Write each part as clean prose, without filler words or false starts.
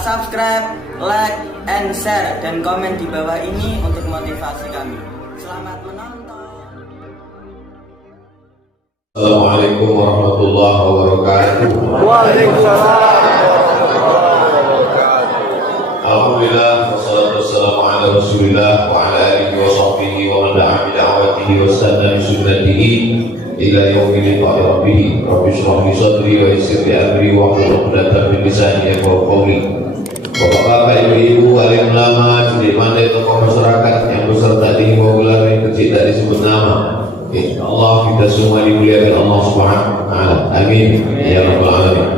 subscribe, like, and share, dan komen di bawah ini untuk motivasi kami. Selamat menonton. Assalamualaikum warahmatullahi wabarakatuh. Waalaikumsalam. Alhamdulillah, wassalatu wassalamu ala Rasulillah wa ala alihi wa sahbihi wa man da'a bi da'watihi wa sanna bi sunnatihi ila yaumil liqa'i rabbih. Rabbi shrah li sadri wa yassir li amri wa hlul 'uqdatam min lisani yafqahu qawli. Bapak-bapak, ibu-ibu, alim ulama, juri pandai, tokoh masyarakat yang beserta di ulama yang kecil tak disebut nama. Insyaallah kita semua dimuliakan Allah Subhanahu wa taala. Amin ya rabbal alamin.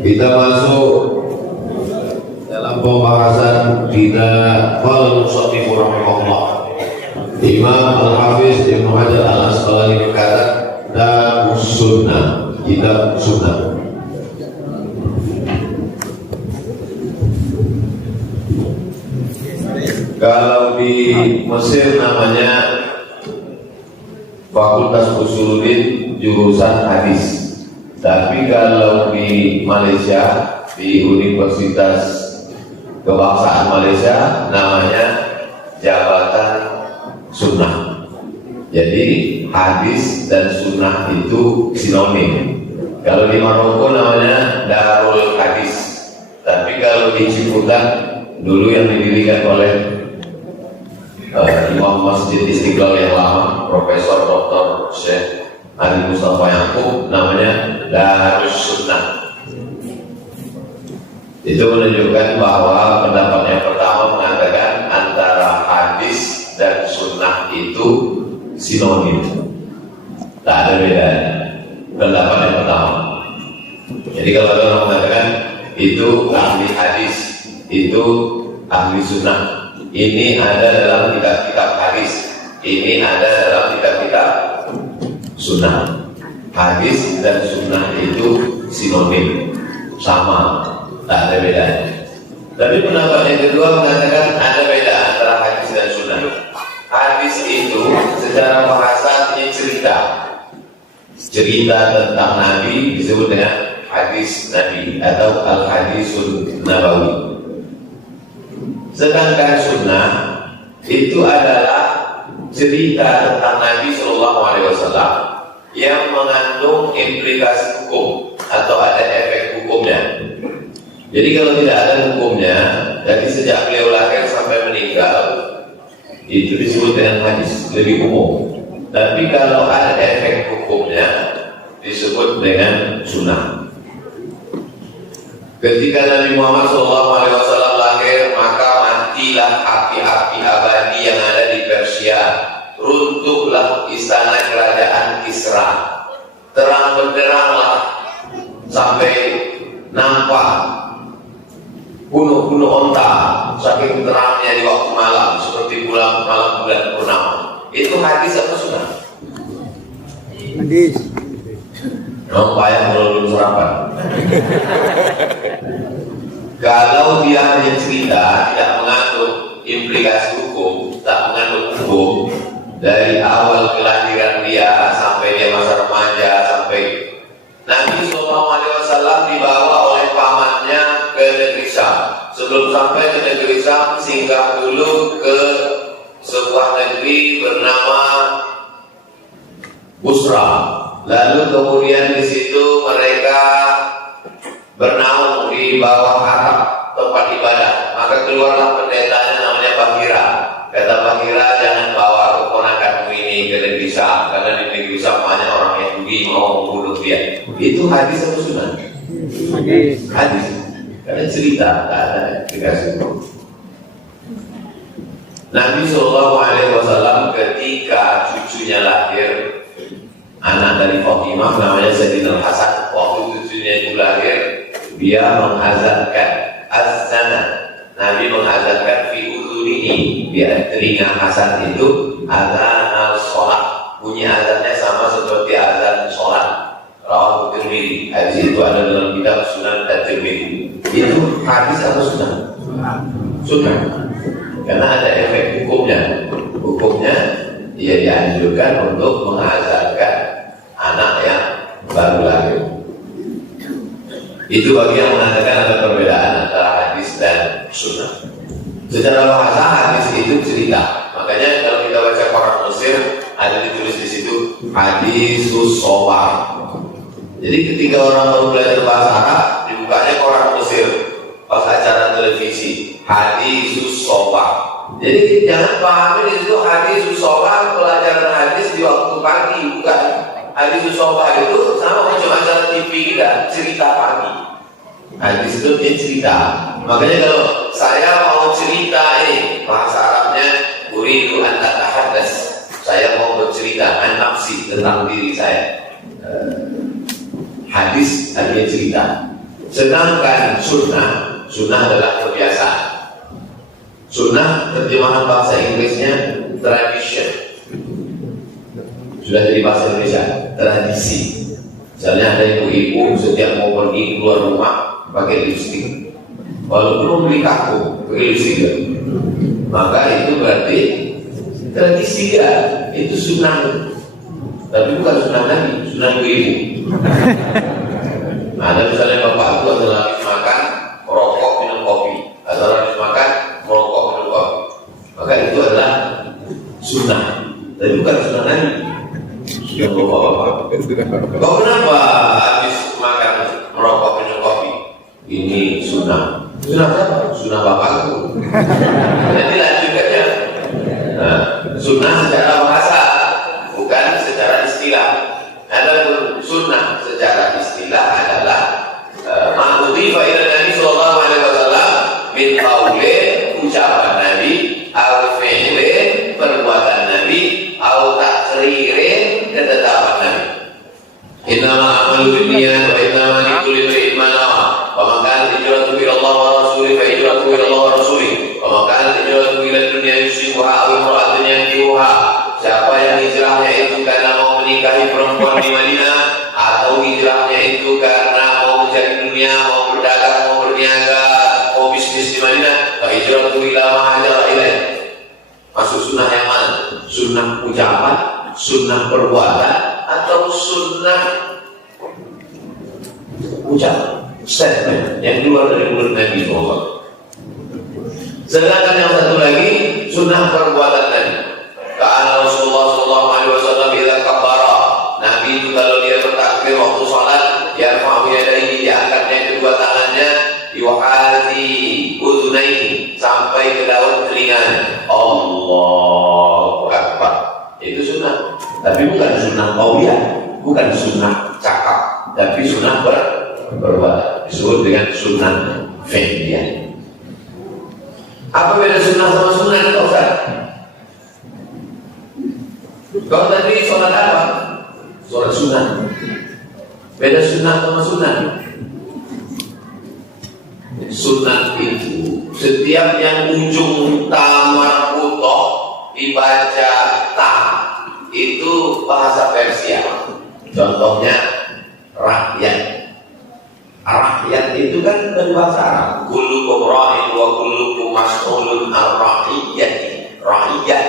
Kita masuk dalam pembahasan kita qala musannif rahimahullah. Imam Al-Hafiz Ibnu Hajar Al-Asqalani berkata, kitab sunnah, kitab sunnah. Kalau di Mesir namanya Fakultas Usuluddin jurusan hadis. Tapi kalau di Malaysia, di Universitas Kebangsaan Malaysia, namanya Jabatan Sunnah. Jadi hadis dan sunnah itu sinonim. Kalau di Maroko namanya Darul Hadis. Tapi kalau di Ciputat dulu yang didirikan oleh Imam Masjid Istiqlal yang lama, Profesor Dr. Syekh Ali Mustafa Yaqub, namanya Darus Sunnah. Itu menunjukkan bahwa pendapat yang pertama mengatakan antara hadis dan sunnah itu sinonim, tak ada bedanya. Pendapat yang pertama. Jadi kalau orang mengatakan itu ahli hadis, itu ahli sunnah. Ini ada dalam kitab-kitab hadis, ini ada dalam kitab-kitab sunnah. Hadis dan sunnah itu sinonim, sama, tak ada bedanya. Tapi pendapat yang kedua mengatakan ada beda antara hadis dan sunnah. Hadis itu secara bahasa ini cerita tentang Nabi, disebut dengan hadis Nabi atau al-hadisul nabawi. Sedangkan sunnah itu adalah cerita tentang Nabi SAW yang mengandung implikasi hukum atau ada efek hukumnya. Jadi kalau tidak ada hukumnya, dari sejak beliau lahir sampai meninggal, itu disebut dengan hadis, lebih umum. Tapi kalau ada efek hukumnya, disebut dengan sunnah. Ketika Nabi Muhammad SAW lahir, maka matilah api-api abadi yang ada di Persia. Runtuhlah istana kerajaan Kisra. Terang benderanglah sampai nampak gunung-gunung onta, saking terangnya di waktu malam, seperti malam bulan purnama. Itu hadis atau sunnah? Hadis. Memang payah kalau belum sarapan. Kalau dia hanya cerita, tidak mengandung implikasi hukum, tak mengandung hukum, dari awal kelahiran dia sampai dia masa remaja, sampai Nabi SAW dibawa oleh pamannya ke negeri Syam. Sebelum sampai ke negeri Syam, singgah dulu ke sebuah negeri bernama Busra. Lalu kemudian di situ mereka bernaung di bawah atap tempat ibadah. Maka keluarlah pendetanya namanya Bahira. Kata Bahira, jangan bawa keponakanmu ini ke negeri Syam, karena di negeri Syam banyak orang Yahudi mau membunuh dia. Itu hadis atau sunnah? Hadis. Karena cerita, tak ada dikasih. Nabi SAW ketika cucunya lahir, anak dari Fatimah namanya Sayyidina Hasan, waktu cucunya itu lahir, dia mengazankan azana. Nabi mengazankan fi udhunihi, di telinga Hasan itu azan al-sholat. Bunyi azannya sama seperti azan sholat. Rawahu Tirmidzi. Hadis itu ada dalam kitab Sunan At-Tirmidzi. Itu hadis atau sunnah? Sunnah. Karena ada efek hukumnya. Hukumnya ia dianjurkan untuk mengazankan anak yang baru lahir. Itu bagi yang mengatakan ada perbedaan antara hadis Secara bahasa hadis itu cerita. Makanya kalau kita baca Quran Mesir ada ditulis di situ hadisus sobar. Jadi ketika orang baru belajar bahasa Arab dibukanya Quran Mesir pas acara televisi hadisus sobar. Jadi jangan pahami di situ hadisus sobar pelajaran hadis di waktu pagi, bukan. Hadisus sobar itu sama macam acara TV kita cerita pagi. Hadis itu dia cerita. Makanya kalau saya mau cerita ini bahasa Arabnya uridu an atahaddas, saya mau bercerita an nafsi tentang diri saya. Hadis artinya cerita. Sedangkan sunnah adalah kebiasaan. Sunnah terjemahan bahasa Inggrisnya tradition. Sudah jadi bahasa Indonesia tradisi. Misalnya ada ibu-ibu setiap mau pergi keluar rumah pakai lipstik, walaupun beli kaku pakai lipstik, maka itu berarti tradisi ya, itu sunnah. Tapi bukan sunnah Nabi, sunnah ibu. Nah, ada misalnya bapak itu adalah habis makan merokok minum kopi, atau habis makan merokok minum kopi, maka itu adalah sunnah. Tapi bukan sunnah Nabi. Sudah bapak-bapak. Kau kenapa habis makan merokok minum kopi? Ini sunnah. Sunnah apa? Sunnah bapakku. Jadi lanjutkannya. Nah, sunnah secara bahasa, bukan secara istilah. Adapun sunnah secara istilah adalah ma'udhifa ila Nabi sallallahu alaihi wasallam min qauli, ucapan Nabi, al fi'li, perbuatan Nabi, au takriri, ketetapan Nabi. Innama a'malu binniyat wa innama likulli imrin ma nawa. Wa man kana hijratuhu ila Allah wa rasulihi fa hijratuhu ila Allah wa rasulihi. Wa man kana hijratuhu ila dunya yusibuha aw imra'atin yankihuha. Siapa yang hijrahnya itu karena mau menikahi perempuan di Madinah, atau hijrahnya itu karena mau mencari dunia, mau berdagang, mau berniaga, mau bisnis di Madinah, fa hijratuhu ila ma hajara ilaih. Masuk sunnah yang mana? Sunnah ucapan, sunnah perbuatan, atau sunnah ucapan, statement yang keluar dari mulut Nabi SAW. Sedangkan yang satu lagi sunnah perbuatan Nabi. Karena Rasulullah SAW bila kabbara, Nabi itu kalau dia bertakbir waktu sholat, dia yarfa'u dia angkatnya kedua tangannya, yuhati udhunaihi, sampai ke daun telinganya. Allahu Akbar. Itu sunnah. Tapi bukan sunnah qauliyah, bukan sunnah cakap, tapi sunnah perbuatan. Disebut dengan sunnah fi'liyah. Apa beda sunnah sama sunnah, Pak Ustaz? Kalau tadi sholat apa? Sholat sunnah. Beda sunnah sama sunnah. Sunnah itu setiap yang ujung tamar putoh dibaca ta, itu bahasa Persia. Contohnya rakyat. Rakyat itu kan dari bahasa Arab. Kullukum ra'in wa kullukum mas'ulun ar-ra'iyyati. Rakyat.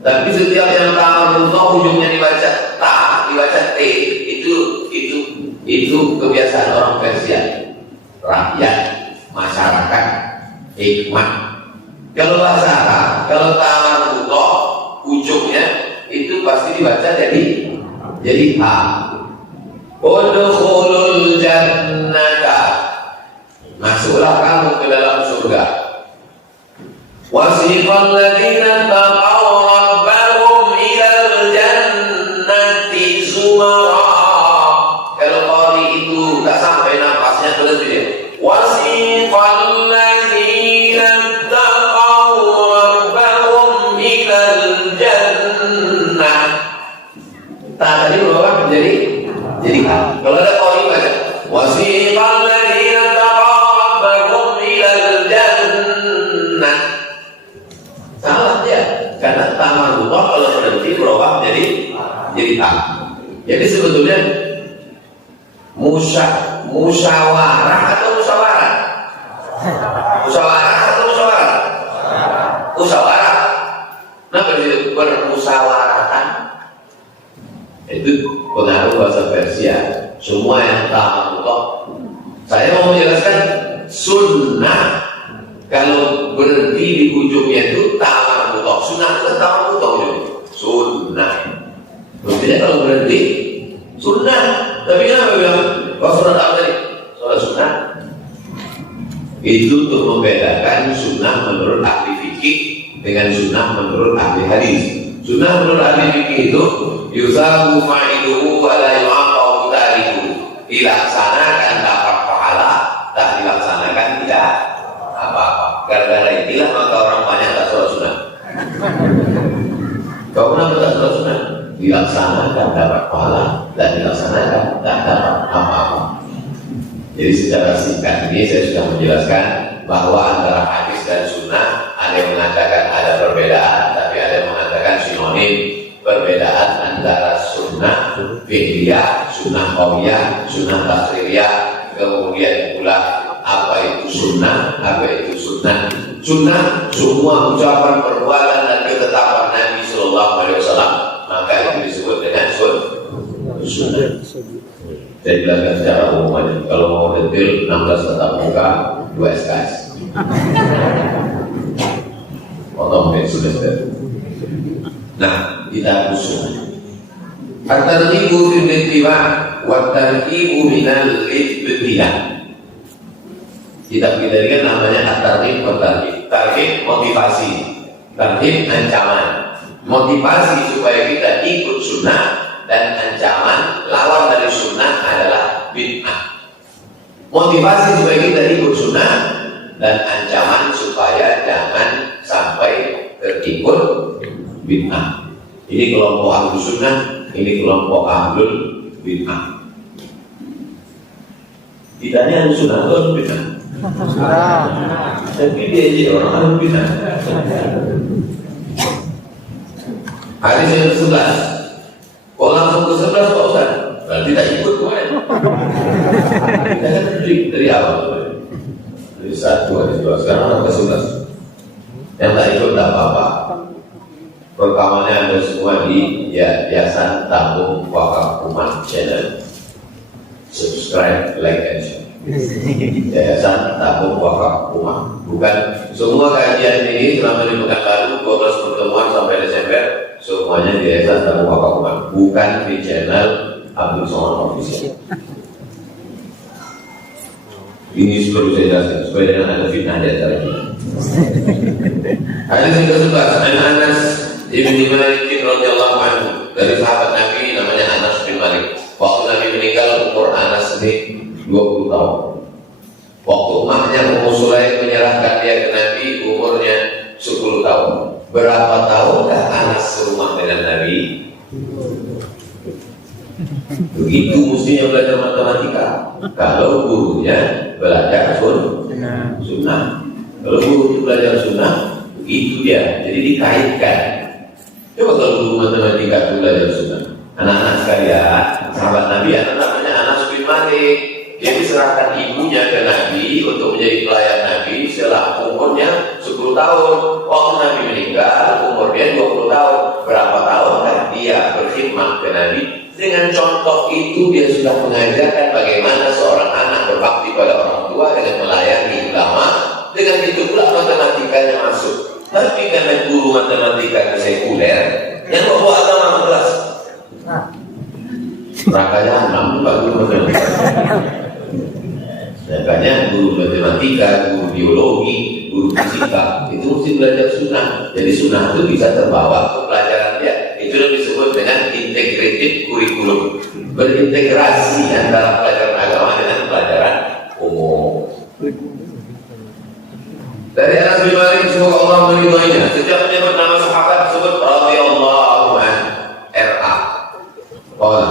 Tapi setiap yang tamar putoh ujungnya dibaca ta, dibaca t, itu kebiasaan orang Persia. Rakyat, masyarakat, hikmah. Kalau bahasa Arab, kalau tamar putoh ujungnya itu pasti dibaca jadi a. Udkhulul jannata, masuklah kamu ke dalam surga. Wasiqal ladzina taqaw rabbahum ilal jannati zumara. Kalau qari itu tak sampai nafasnya terus dia. Wasiqal ladzina taqaw rabbahum ilal jannah. Tadi berubah jadi A. Kalau ada qari baca wasiqal ladzina taqaw rabbahum ilal jannah. Salah dia, karena tamarullah kalau berhenti berubah jadi A. Jadi sebetulnya musyawarah atau musyawarah? Musyawarah atau musyawarah? Musyawarah. Nah, bermusyawaratan itu pengaruh bahasa Persia. Semua yang tamarullah. Saya mau menjelaskan sunnah Kalau berhenti di ujungnya itu tawar butok. Sunnah itu kan tawar butok itu. Sunnah. Maksudnya kalau berhenti sunnah. Tapi kenapa bilang kau sunnah apa tadi? Soal sunnah. Itu untuk membedakan sunnah menurut ahli fikih dengan sunnah menurut ahli hadis. Sunnah menurut ahli fikih itu yusabu fa'iluhu wa la yu'aqabu tariku. Dilaksanakan dapat pahala, tak dilaksanakan tidak apa-apa. Gara-gara inilah maka orang banyak tak sholat sunnah. Kau kenapa tak sholat sunnah? Dilaksanakan dapat pahala, dan dilaksanakan tak dapat apa-apa. Jadi secara singkat ini saya sudah menjelaskan bahwa antara hadis dan sunnah ada yang mengatakan ada perbedaan, tapi ada yang mengatakan sinonim. Perbedaan antara sunnah fi'liyah, sunnah qauliyah, sunnah taqririyah, kemudian pula apa itu sunnah, apa itu sunnah. Sunnah semua ucapan, perbuatan dan ketetapan Nabi Sallallahu Alaihi Wasallam, maka itu disebut dengan sunnah. Saya jelaskan secara umum aja. Kalau mau detail 16 tatap muka, 2 SKS. Otomatis sudah. Nah, kita usul. At-tarhibu fil ittiba' wa at-tarhibu minal ibtidah. Kitab kita ini kan namanya at-tarhib wa at-tarhib. Tarhib motivasi, tarhib ancaman. Motivasi supaya kita ikut sunnah, dan ancaman lawan dari sunnah adalah bid'ah. Motivasi supaya kita ikut sunnah, dan ancaman supaya jangan sampai terikut bid'ah. Ini kelompok ahlu sunnah, ini kelompok ahlul bid'ah. Kita ini ahlu sunnah atau ahlu bid'ah? Tapi dia jadi orang ahlu bid'ah. Hadis yang ke-11. Kok langsung ke-11 Pak Ustaz? Berarti tidak ikut kemarin. Kita kan dari awal. Dari 1, dari 2, sekarang orang ke-11. Yang tak ikut tidak apa-apa. Rekamannya ada semua di Yayasan Tabung Wakaf Umat channel. Subscribe, like, and share. Yayasan Tabung Wakaf Umat. Bukan semua kajian ini selama di Pekanbaru 12 pertemuan sampai Desember, semuanya di Yayasan Tabung Wakaf Umat, bukan di channel Abdul Somad Official. Ini perlu saya jelaskan supaya jangan ada fitnah di antara kita. Hadis yang ke-11, Anas Ibn Malik radhiyallahu anhu, dari sahabat Nabi namanya Anas bin Malik. Waktu Nabi meninggal umur Anas ini 20 tahun. Waktu emaknya Ummu Sulaim menyerahkan dia ke Nabi umurnya 10 tahun. Berapa tahunkah Anas serumah dengan Nabi? Begitu mestinya belajar matematika. Kalau gurunya belajar sunnah. Kalau guru belajar sunnah, begitu dia. Jadi dikaitkan. Coba kalau guru matematika itu belajar sunnah. Anak-anak sekalian, sahabat Nabi ada namanya Anas bin Malik. Dia diserahkan ibunya ke Nabi untuk menjadi pelayan Nabi setelah umurnya 10 tahun. Waktu Nabi meninggal, umurnya 20 tahun. Berapa tahun kan dia berkhidmat ke Nabi? Dengan contoh itu dia sudah mengajarkan bagaimana seorang anak berbakti pada orang tua dengan melayani ulama. Dengan itu pula matematikanya masuk. Tapi karena guru matematika sekuler yang membawa agama kelas, rakanya 6 Pak guru matematika. Makanya guru matematika, guru biologi, guru fisika itu mesti belajar sunnah. Jadi sunnah itu bisa terbawa ke pelajaran dia. Itu yang disebut dengan integrated kurikulum, berintegrasi antara pelajaran agama dengan pelajaran umum. Dari Anas bin Malik, semoga Allah meridhoinya, sejak menyebut nama sahabat tersebut radhiyallahu anhu, RA. Qala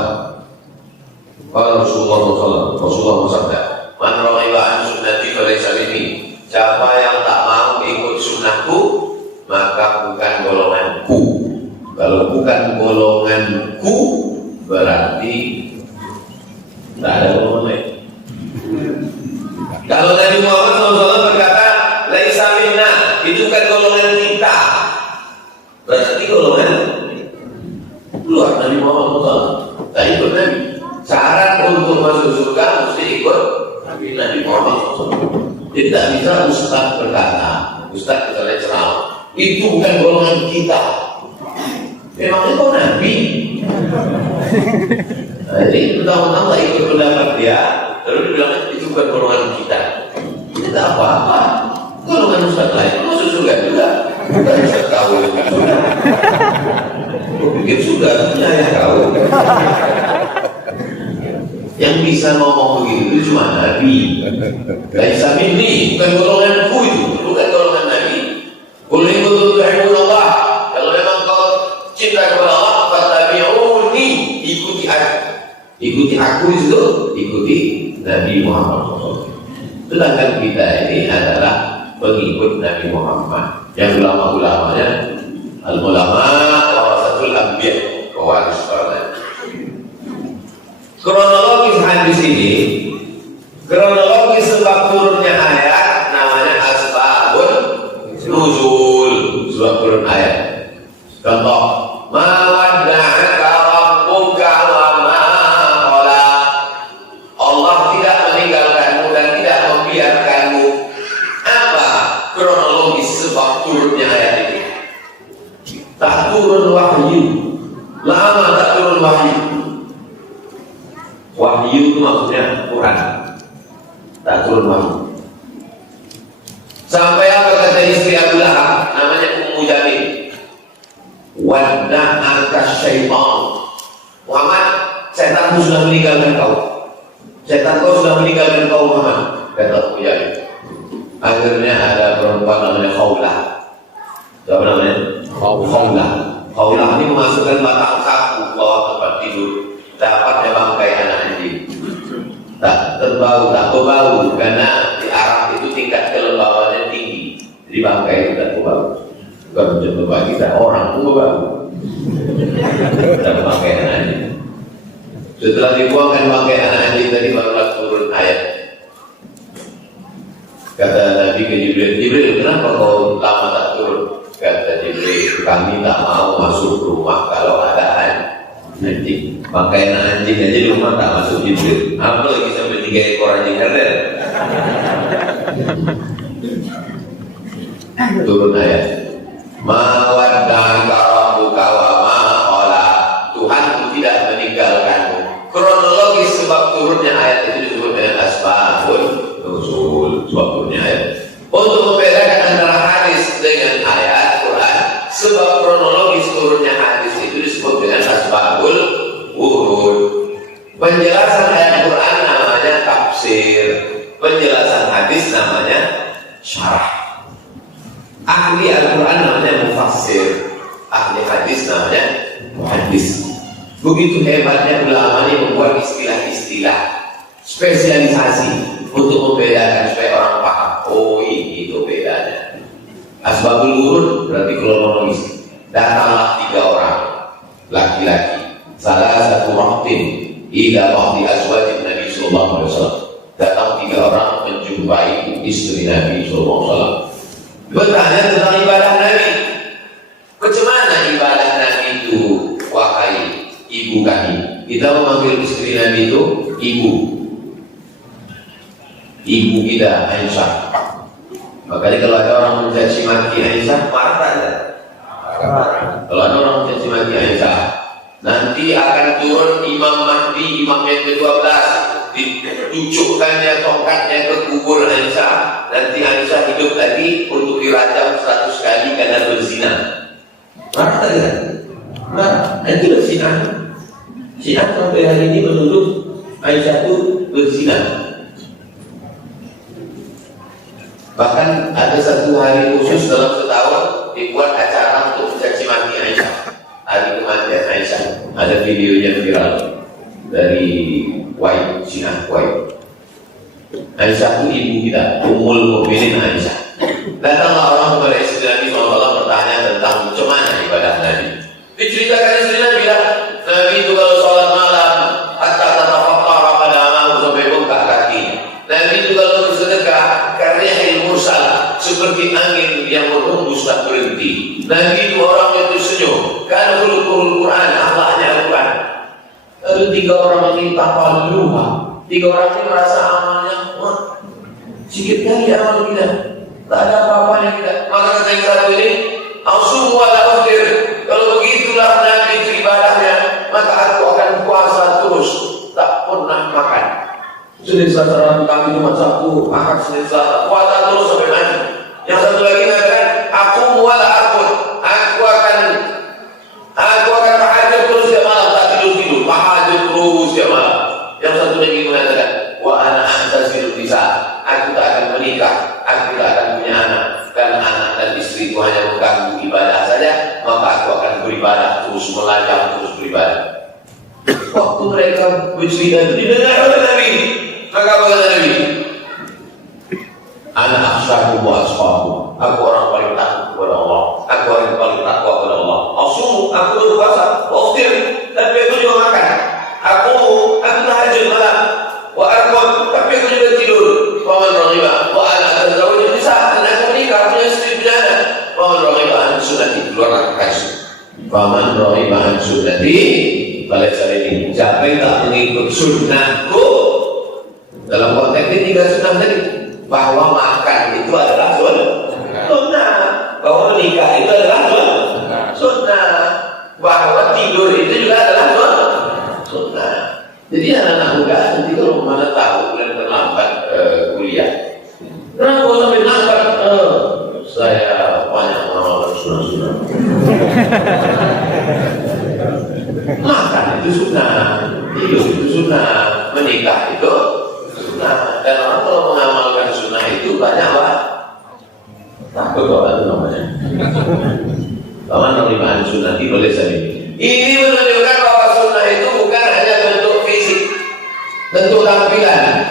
Rasulullah bersabda, "Man raghiba an sunnati falaysa minni." Siapa yang tak mau ikut sunnahku, maka bukan golonganku. Kalau bukan golonganku, berarti tidak ada golongan lain. Kalau Nabi Muhammad SAW berkata, "Laisa minna," itu kan golongan kita. Berarti golongan keluar Nabi Muhammad SAW. Tak ikut Nabi. Syarat untuk masuk surga mesti ikut Nabi Muhammad SAW. Tidak bisa Ustaz berkata, Ustaz misalnya ceramah, itu bukan golongan kita. Memangnya kau Nabi? Nah, jadi mentang-mentang tak ikut pendapat dia, lalu dibilang itu bukan golongan kita. Tidak apa-apa. Golongan Ustaz lain masuk surga juga. Bukan Ustaz kau yang surga. Mungkin sudah ya kau. Yang bisa ngomong begitu itu cuma Nabi. Laisa minni, bukan golonganku itu, bukan golongan Nabi. Qul in kuntum tuhibbunallah, kalau memang kau cinta kepada Allah, fattabi'uni, ikuti aku. Ikuti aku itu, ikuti Nabi Muhammad SAW. Sedangkan kita ini adalah pengikut Nabi Muhammad. Yang ulama-ulamanya al-ulama warasatul anbiya, pewaris para nabi. Kronologis hadis ini, kronologis sebab turunnya ayat namanya asbabun nuzul, sebab turun ayat. Contoh, ma wadda'aka rabbuka wa ma qala. Allah tidak meninggalkanmu dan tidak membiarkanmu. Apa kronologis sebab turunnya ayat ini? Tak turun wahyu, lama tak turun wahyu. Wahyu itu maksudnya Quran, tak turun wahyu. Sampai apa kata istri Abu Lahab, namanya Ummu Jamil, wadda'aka syaitan. Muhammad, setanmu sudah meninggalkan kau. Setan kau sudah meninggalkan kau Muhammad, kata Ummu Jamil. Akhirnya ada perempuan namanya Khawlah. Siapa namanya? Khawlah. Khawlah ini memasukkan batang sapu ke bawah tempat tidur. Dapatnya bangkai anak anjing. Tak terbau, tak berbau, karena di Arab itu tingkat kelembabannya tinggi. Jadi bangkai itu tak berbau. Bukan macam berbau kita, orang pun berbau. Dapat bangkai anak anjing. Setelah dibuangkan bangkai anak anjing tadi barulah turun ayat. Kata Nabi ke Jibril, Jibril, kenapa kau lama tak turun? Kata Jibril, kami tak mau masuk rumah kalau ada anjing. Pakai anjing aja di rumah tak masuk Jibril. Apa lagi sampai 3 ekor anjing ada? Turun ayat. Ma wadda'aka rabbuka wa ma qala. Tuhanmu tidak meninggalkanmu. Kronologis sebab turunnya ayat itu disebut dengan asbabun nuzul, sebab turunnya ayat. Untuk membedakan antara hadis dengan ayat Quran, sebab kronologis turunnya hadis itu disebut dengan asbabul wurud. Penjelasan ayat Quran namanya tafsir, penjelasan hadis namanya syarah. Ahli Al-Quran namanya mufassir, ahli hadis namanya muhaddis. Begitu hebatnya ulama ini membuat istilah-istilah spesialisasi untuk membedakan supaya orang paham. Oh, ini itu bedanya. Asbabul wurud berarti kronologis. Datanglah 3 orang laki-laki, salah satu rahtin ila ba'di azwajin Nabi sallallahu alaihi wasallam. Datang 3 orang menjumpai istri Nabi sallallahu alaihi wasallam. Bertanya tentang ibadah Nabi. Bagaimana ibadah Nabi itu, wahai ibu kami? Kita memanggil istri Nabi itu ibu. Ibu kita Aisyah. Makanya kalau ada orang mencaci maki Aisyah, marah tak? Kalau ada orang mencaci maki Aisyah, nanti akan turun Imam Mahdi, imam yang ke-12, ditucukkannya tongkatnya ke kubur Aisyah. Nanti Aisyah hidup lagi untuk dirajam 100 kali karena berzina. Marah tak? Marah. Itu berzina. Syiah sampai hari ini menuduh Aisyah itu berzina. Bahkan ada satu hari khusus dalam setahun dibuat acara untuk mencaci maki Aisyah. Hari kematian Aisyah. Ada videonya viral dari Kuwait, Syiah Kuwait. Aisyah itu ibu kita, Ummul Mukminin Aisyah. Datanglah orang kepada istri Nabi SAW bertanya tentang macam mana ibadah Nabi. Diceritakan istri Nabi lah, Nabi itu kalau sholat malam hatta tatafakkara pada amalu sampai bengkak kaki. Nabi itu kalau bersedekah karena mursal seperti angin yang berhembus tak berhenti. Nabi itu orang yang tersenyum. Kan khuluqul Quran, akhlaknya Al-Quran. Lalu 3 orang ini tafaluha. 3 orang ini merasa amalnya Sikit kali amal kita, tak ada apa-apanya kita. Maka kata yang satu ini, Ausum wala uftir. Kalau begitulah Nabi itu ibadahnya, maka aku akan puasa terus, tak pernah makan. Senin Selasa kami cuma satu, Ahad Senin Selasa, puasa terus sampai mati. Yang satu lagi mengatakan, aku wala akun. Aku akan tahajud terus setiap malam, tak tidur, tahajud terus setiap malam. Yang satu lagi mengatakan, wa ana antazil nisa. Aku tak akan menikah, aku tak akan punya anak, dan anak dan istri itu hanya mengganggu ibadah saja, maka aku akan beribadah terus, melajang terus beribadah. Waktu mereka bercerita itu didengar oleh Nabi, maka apa kata Nabi? Anak aksyaku wa asfaku. Aku orang paling takut kepada Allah. Aku orang yang paling takwa kepada Allah. Asumu, aku berpuasa, waftir, tapi aku juga makan. Aku tahajud malam. Wa arqam, tapi aku juga tidur. Paman raghiba, wa ana atazawwaju nisa, dan aku menikah punya istri punya anak. Paman raghiba an sunnati, keluar kasih. Paman raghiba an sunnati, balik saya ini. Siapa yang tak mengikut sunnahku? Dalam konteks ini tiga sunnah tadi, bahwa makan itu adalah sunnah, bahwa menikah itu adalah sunnah, bahwa tidur itu juga adalah sunnah. Jadi anak-anak muda nanti kalau mana tahu dan terlambat kuliah, kenapa kau sampai nampak? Saya banyak mengamalkan sunnah. Makan itu sunnah, tidur itu sunnah, menikah itu sunnah. Dan orang kalau mengamalkan sunnah itu banyak lah. Takut apa itu namanya? Paman penerimaan sunnah di oleh saya ini menunjukkan bahwa sunnah itu bukan hanya bentuk fisik, bentuk tampilan.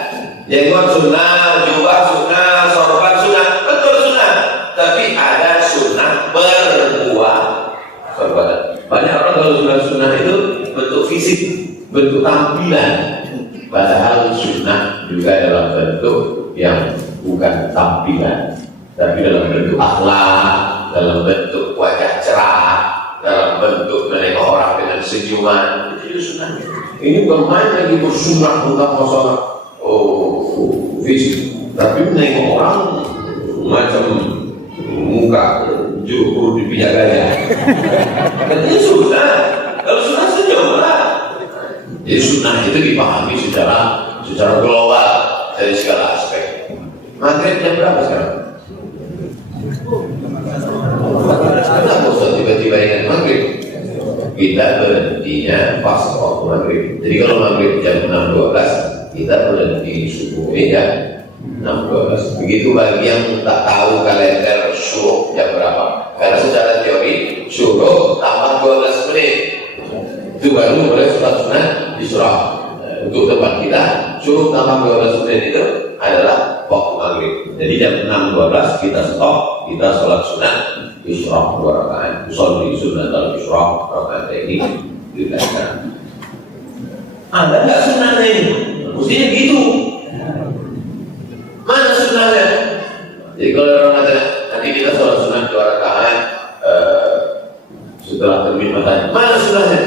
Jenggot sunnah, jubah sunnah, sorban sunnah, betul sunnah. Tapi ada sunnah berbuah perbuatan. Banyak orang kalau sunnah itu bentuk fisik, bentuk tampilan. Padahal sunnah juga dalam bentuk yang bukan tampilan, tapi dalam bentuk akhlak, dalam bentuk wajah cerah, dalam bentuk menengok orang dengan senyuman. Itu sunnah. Ini bukan main lagi bersunnah tentang masalah fisik, tapi menengok orang macam muka juru di pijak gaya. Katanya sunnah. Kalau sunnah senyum lah. Jadi sunnah itu dipahami secara global dari segala aspek. Maghrib jam berapa sekarang? Kenapa Ustaz tiba-tiba ingat maghrib? Kita berhentinya pas waktu maghrib. Jadi kalau maghrib jam 6.12, kita berhenti subuh jam 6.12. Begitu bagi yang tak tahu kalender syuruk jam berapa. Karena secara teori syuruk tambah 12 menit. Itu baru boleh sholat sunnah di surah. Untuk tempat kita, syuruk tambah 12 menit itu adalah waktu maghrib. Jadi jam 6.12 kita stop, kita sholat sunnah di surah 2 rakaat. Sholat di sunnah dalam surah rakaat ini dilakukan. Ada nggak sunnahnya ini? Mestinya gitu. Mana sunnahnya? Jadi kalau orang kata nanti kita sholat sunnah 2 rakaat setelah terbit matahari, mana sunnahnya?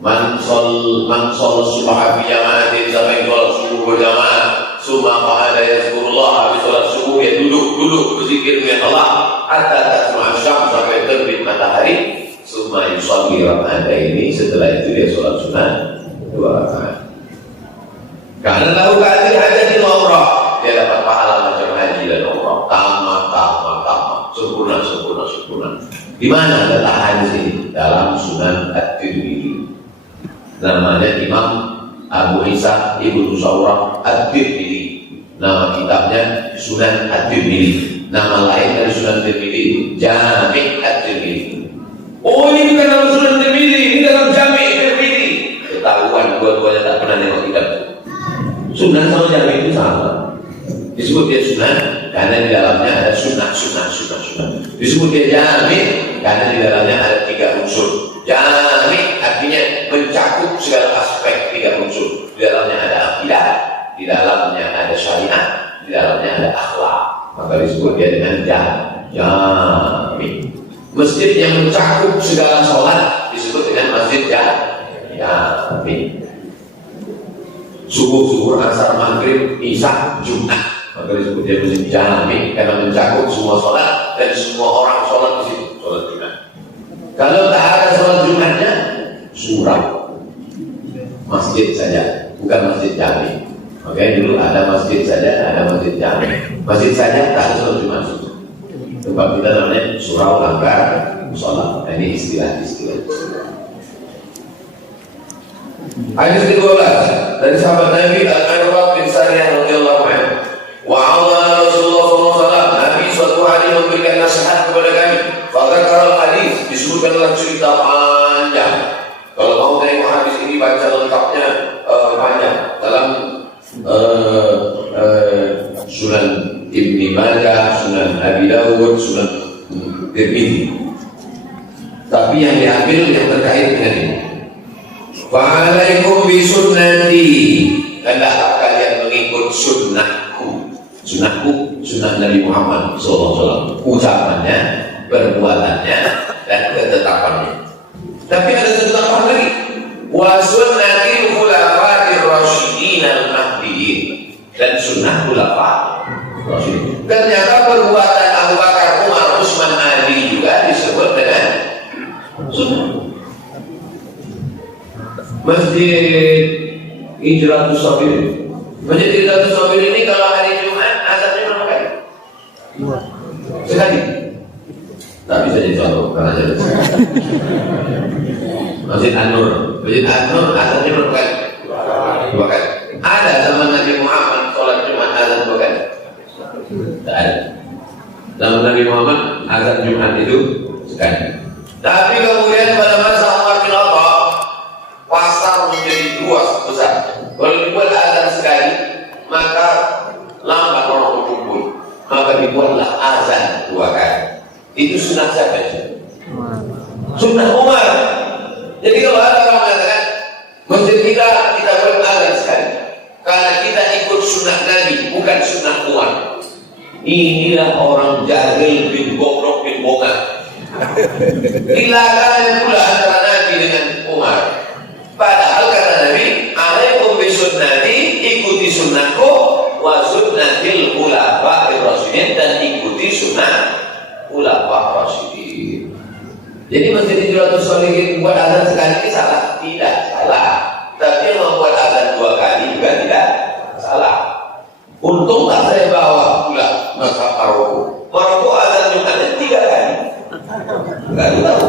Man sol subha fi jama'atin, sampai sholat subuh berjamaah, summa qa'ada yazkurullah, habis sholat subuh ya duduk berzikir dengan Allah hatta tasma'a syams, sampai terbit matahari, summa yusalli raka'ataini, setelah itu dia sholat sunnah 2 rakaat. Karena tahu keadaan haji dan umrah, dia dapat pahala macam haji dan umrah, tamat, sempurna. Di mana letaknya di sini? Dalam Sunan At-Tirmidzi. Namanya Imam Abu Isa Ibnu Saurah At-Tirmidzi. Nama kitabnya Sunan At-Tirmidzi. Nama lain dari Sunan At-Tirmidzi, Jami' At-Tirmidzi. Oh, ini bukan dalam Sunan At-Tirmidzi, ini dalam Jami' At-Tirmidzi. Ketahuan dua-duanya tak pernah nengok kitab. Sunan sama Jami' itu sama. Disebut dia sunan karena di dalamnya ada sunnah. Disebut dia Jami' karena di dalamnya ada 3 unsur. Jami' artinya mencakup segala aspek 3 unsur. Di dalamnya ada akidah, di dalamnya ada syariat, di dalamnya ada akhlak. Maka disebut dia dengan Jami'. Masjid yang mencakup segala sholat disebut dengan masjid Jami'. Subuh, asar, maghrib, isya, Jumat. Maka disebutnya masjid jami karena mencakup semua sholat dan semua orang sholat di situ, sholat Jumat. Kalau tak ada sholat Jumatnya, surau, masjid saja, bukan masjid jami. Oke, dulu ada masjid saja, ada masjid jami. Masjid saja tak ada sholat Jumat. Tempat kita namanya surau langgar sholat. Ini istilah-istilah. Hadis ke-12 dari sahabat Nabi Al-Irwaq bin Sariyah radhiyallahu anhu. Wa'adana Rasulullah SAW. Nabi suatu hari memberikan nasihat kepada kami. Fadzakara hadis, disebutkanlah cerita panjang. Kalau mau tengok hadis ini baca lengkapnya panjang dalam Sunan Ibni Majah, Sunan Abi Dawud, Sunan Tirmidzi. Tapi yang diambil yang terkait dengan ini. Fa'alaikum bisunnati, hendaklah kalian mengikut sunnahku. Sunnahku, sunnah Nabi Muhammad SAW. Ucapannya, perbuatannya, dan ketetapannya. Tapi ada satu tambahan lagi. Wa sunnati khulafa'ir rasyidin al-mahdiyyin, dan sunnah khulafa'ir rasyidin. Ternyata perbuatan Abu Bakar, Umar, Utsman, Ali juga disebut dengan sunnah. Masjid Hijratus Sabir. Masjid Hijratus Sabir ini kalau hari Jumat azannya berapa kali? Sekali. Tak bisa dicontoh karena jadi. Masjid An-Nur. Masjid An-Nur azannya berapa kali? Dua kali. Ada zaman Nabi Muhammad sholat Jumat azan dua kali? Tak ada. Zaman Nabi Muhammad azan Jumat itu sekali. Tapi kemudian pada masa Umar bin Khattab pasar menjadi luas besar. Kalau dibuat azan sekali, maka lambat orang berkumpul. Maka dibuatlah azan dua kali. Itu sunnah siapa? Sunnah Umar. Jadi kalau ada orang mengatakan masjid kita buat azan sekali, karena kita ikut sunnah Nabi, bukan sunnah Umar. Inilah orang jahil bin goblok bin bongat. Dilarang pula antara Nabi dengan Umar. Padahal kata Nabi, alaikum bisunnati, ikuti sunnahku, wa sunnatil khulafa'ir rasyidin, dan ikuti sunnah khulafa'ir rasyidin. Jadi Masjid Hijratus Shalihin buat azan sekali ini salah? Tidak salah. Tapi yang membuat azan dua kali juga tidak salah. Untung tak saya bawa pula mazhab Maroko. Maroko azan Jumatnya 3 kali. Enggak tahu.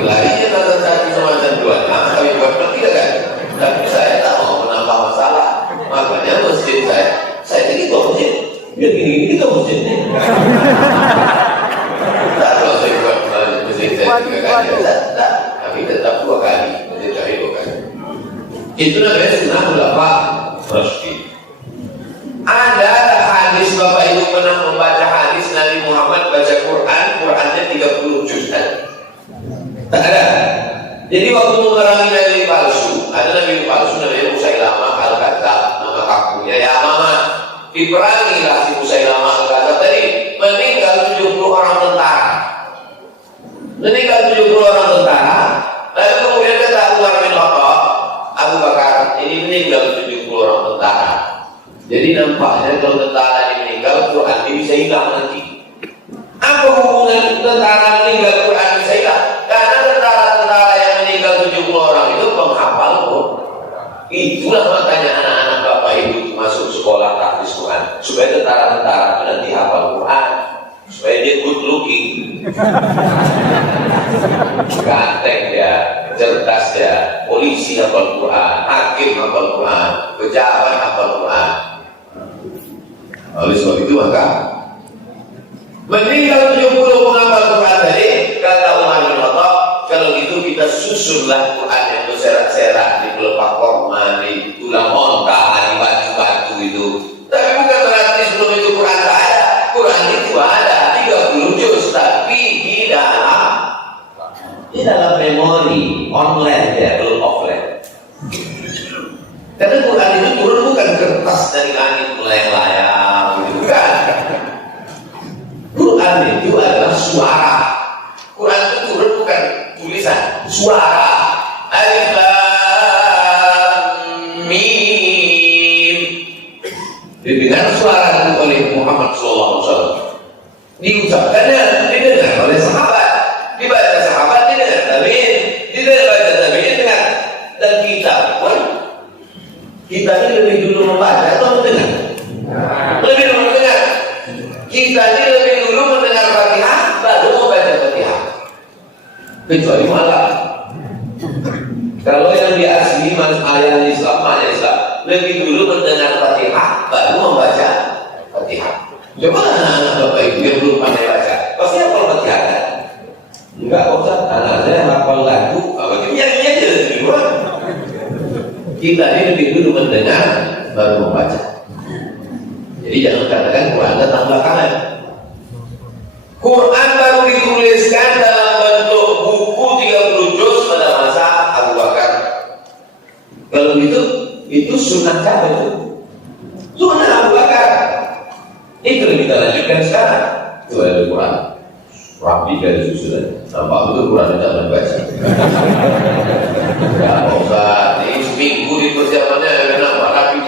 Larinya azan satu sama azan dua. Nah, kami buat 3 kali. Tapi saya tak mau menambah masalah. Makanya masjid saya ini dua masjid. Biar gini-gini kita masjidnya. Tak kalau saya buat masjid saya 3 kali. Tak. Kami tetap 2 kali. Masjid saya 2 kali. Itu namanya sunnah khulafa'ir rasyidin. Ada hadis, Bapak Ibu pernah membaca hadis Nabi Muhammad baca Qurannya 30 juz kan? Tak ada. Jadi waktu memerangi Nabi palsu, ada Nabi palsu namanya Musailamah Al-Kadzdzab, nama kakunya ya Mama. Diperangilah si Musailamah Al-Kadzdzab tadi, meninggal 70 orang tentara. Meninggal 70 orang tentara. Lalu kemudian kata Umar bin Khattab, Abu Bakar, ini meninggal 70 orang tentara. Jadi nampaknya kalau tentara ini meninggal, Quran ini bisa hilang nanti. Apa hubungan tentara meninggal Quran bisa hilang? Karena tentara-tentara yang meninggal 70 orang itu penghafal Quran. Itulah makanya anak-anak Bapak Ibu itu masuk sekolah tahfiz Quran, supaya tentara-tentara itu nanti hafal Quran, supaya dia good looking, ganteng ya, cerdas ya, polisi hafal Quran, hakim hafal Quran, pejabat hafal Quran. Oleh sebab itu maka meninggal 70 penghafal Quran tadi, kata Umar bin Khattab, kalau gitu kita susunlah Quran yang berserak-serak di pelepah korma, di tulang onta, di batu-batu itu. Tapi bukan berarti sebelum itu Quran tak ada. Quran itu ada 30 juz, tapi di dalam memori online ya, belum offline. Karena Quran itu turun bukan kertas dari langit melayang-layang, gitu kan? Quran itu adalah suara. Quran itu turun bukan tulisan, suara. Alif Lam Mim. Jadi suara oleh Muhammad SAW. Diucapkannya didengar oleh sahabat, dibaca sahabat didengar tabi'in, dibaca tabi'in dengar. Dan kita pun, kita ini lebih dulu membaca atau mendengar? Lebih dulu mendengar. Kita ini lebih dulu mendengar Fatihah baru membaca Fatihah. Kecuali malam. Kalau yang di asli ayat Islam, lebih dulu mendengar Fatihah baru membaca Fatihah. Coba anak-anak bapak ibu yang belum pandai baca, pasti hafal Fatihah kan? Enggak, Ustaz, anak saya hafal lagu, nyanyi aja gimana? Kita ini lebih dulu mendengar baru membaca. Jadi jangan katakan Quran datang belakangan. Quran baru dituliskan dalam bentuk buku 30 juz pada masa Abu Bakar. Kalau itu sunnah siapa itu? Sunnah Abu Bakar. Itu yang kita lanjutkan sekarang. Itu ada Quran. Rapi dari susunan. Nampak betul Quran tidak membaca. Ya Ustaz, ini seminggu di persiapannya nampak rapi.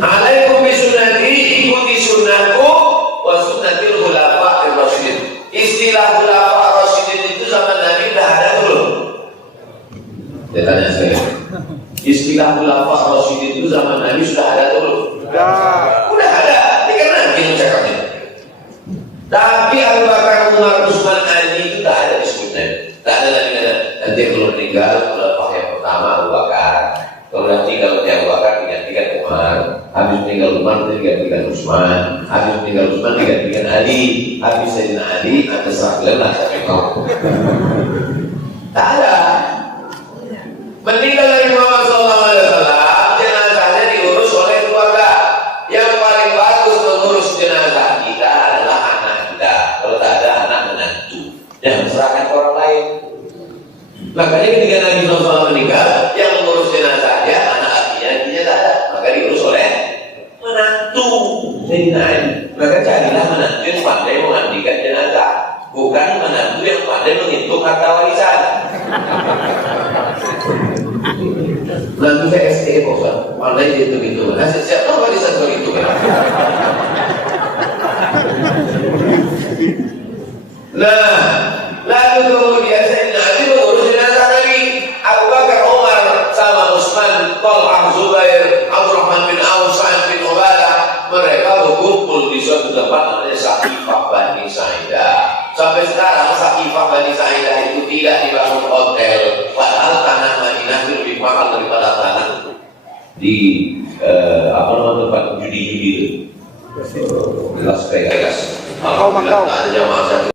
Alaikum bisunnati, ikuti sunnahku wa sunnatil khulafa'ir rasyidin. Istilah khulafa'ir rasyidin itu zaman Nabi dah ada belum? Saya tanya sekali. Istilah khulafa'ir rasyidin itu zaman Nabi sudah ada belum? Udah ada. Ini kan nanti ucapannya. Tapi Abu Bakar, Umar, Utsman, Ali itu tak ada disebutnya. Tak ada lagi nanti kalau meninggal khulafah yang pertama Abu Bakar. Kalau nanti kalau Abu Bakar digantikan Umar, habis meninggal Umar digantikan Utsman, habis meninggal Utsman digantikan Ali, habis Sayyidina Ali ada sahabat sampai kau. Tak ada. Meninggal Nabi Muhammad SAW, jenazahnya diurus oleh keluarga. Yang paling bagus mengurus jenazah kita adalah anak kita. Kalau tak ada anak menantu, jangan serahkan ke orang lain. Makanya ketika Nabi SAW meninggal, yang mengurus jenazahnya anak artinya tak ada, maka diurus oleh menantu. Maka carilah menantu yang pandai memandikan jenazah, bukan menantu yang pandai menghitung harta warisan. Menantu saya ST Ustaz, pandai hitung-hitung. Siapa tahu warisan soal itu kan? Nah, lalu kemudian Sayyidina Ali mengurus jenazah Nabi. Abu Bakar, Umar, sama Utsman, Talhah, Zubair, Abdurrahman bin Auf, Sa'ad bin Ubadah, mereka berkumpul di suatu tempat namanya Saqifah Bani Sa'idah. Sampai sekarang Saqifah Bani Sa'idah itu tidak dibangun hotel, padahal tanah Madinah itu lebih mahal daripada tanah di tempat judi-judi itu. Las Vegas. Alhamdulillah tak ada jamaah satu.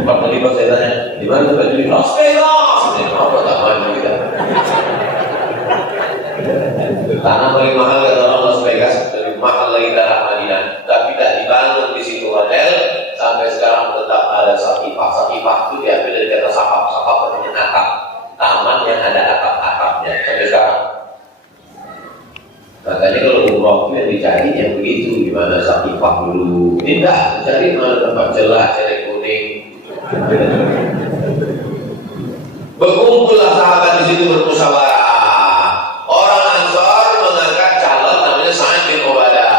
Empat kali pas saya tanya, di mana tempat judi? Las Vegas. Apa tak main kita? Tanah paling mahal kata orang Las Vegas, lebih mahal lagi tanah Madinah. Tapi tak dibangun di situ hotel. Sampai sekarang tetap ada Saqifah. Saqifah itu diambil dari kata saqaf. Saqaf artinya atap. Taman yang ada atap-atapnya. Sampai sekarang. Makanya kalau umroh itu yang dicari yang begitu, gimana Saqifah dulu. Ini enggak, cari mana tempat celah, cari kuning. Berkumpullah sahabat di situ bermusyawarah. Orang Ansar mengangkat calon namanya Sa'ad bin Ubadah,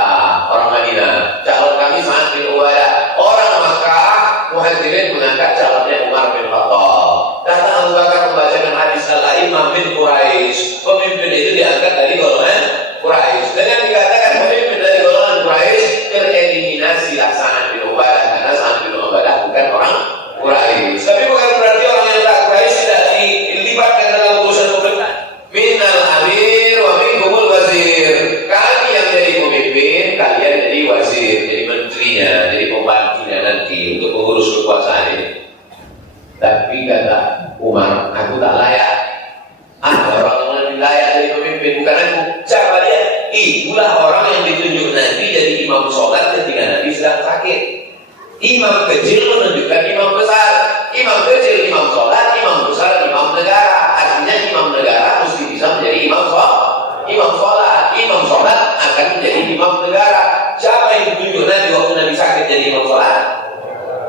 orang Madinah. Calon kami Sa'ad bin Ubadah. Orang Makkah, Muhajirin mengangkat calonnya Umar bin Khattab. Datang Abu Bakar membacakan hadis Al-A'immah bin Quraisy. Pemimpin itu diangkat dari golongan Quraisy. Dengan dikatakan pemimpin dari golongan Quraisy, tereliminasilah Sa'ad bin Ubadah, karena Sa'ad bin Ubadah bukan orang Quraisy. Tapi bukan berarti orang yang tak Quraisy tidak dilibatkan dalam urusan pemerintahan. Minal amir wa minkumul wazir. Kami yang jadi pemimpin, kalian jadi wazir, jadi menterinya, jadi pembantunya nanti untuk mengurus kekuasaan ini. Tapi kata Umar, aku tak layak. Orang yang lebih layak jadi pemimpin bukan aku. Siapa dia? Itulah orang yang ditunjuk Nabi jadi imam sholat ketika Nabi sedang sakit. Imam kecil menunjukkan imam besar. Imam kecil imam sholat, imam besar imam negara. Artinya imam negara mesti bisa menjadi imam sholat. Imam sholat akan menjadi imam negara. Siapa yang ditunjuk Nabi waktu Nabi sakit jadi imam sholat?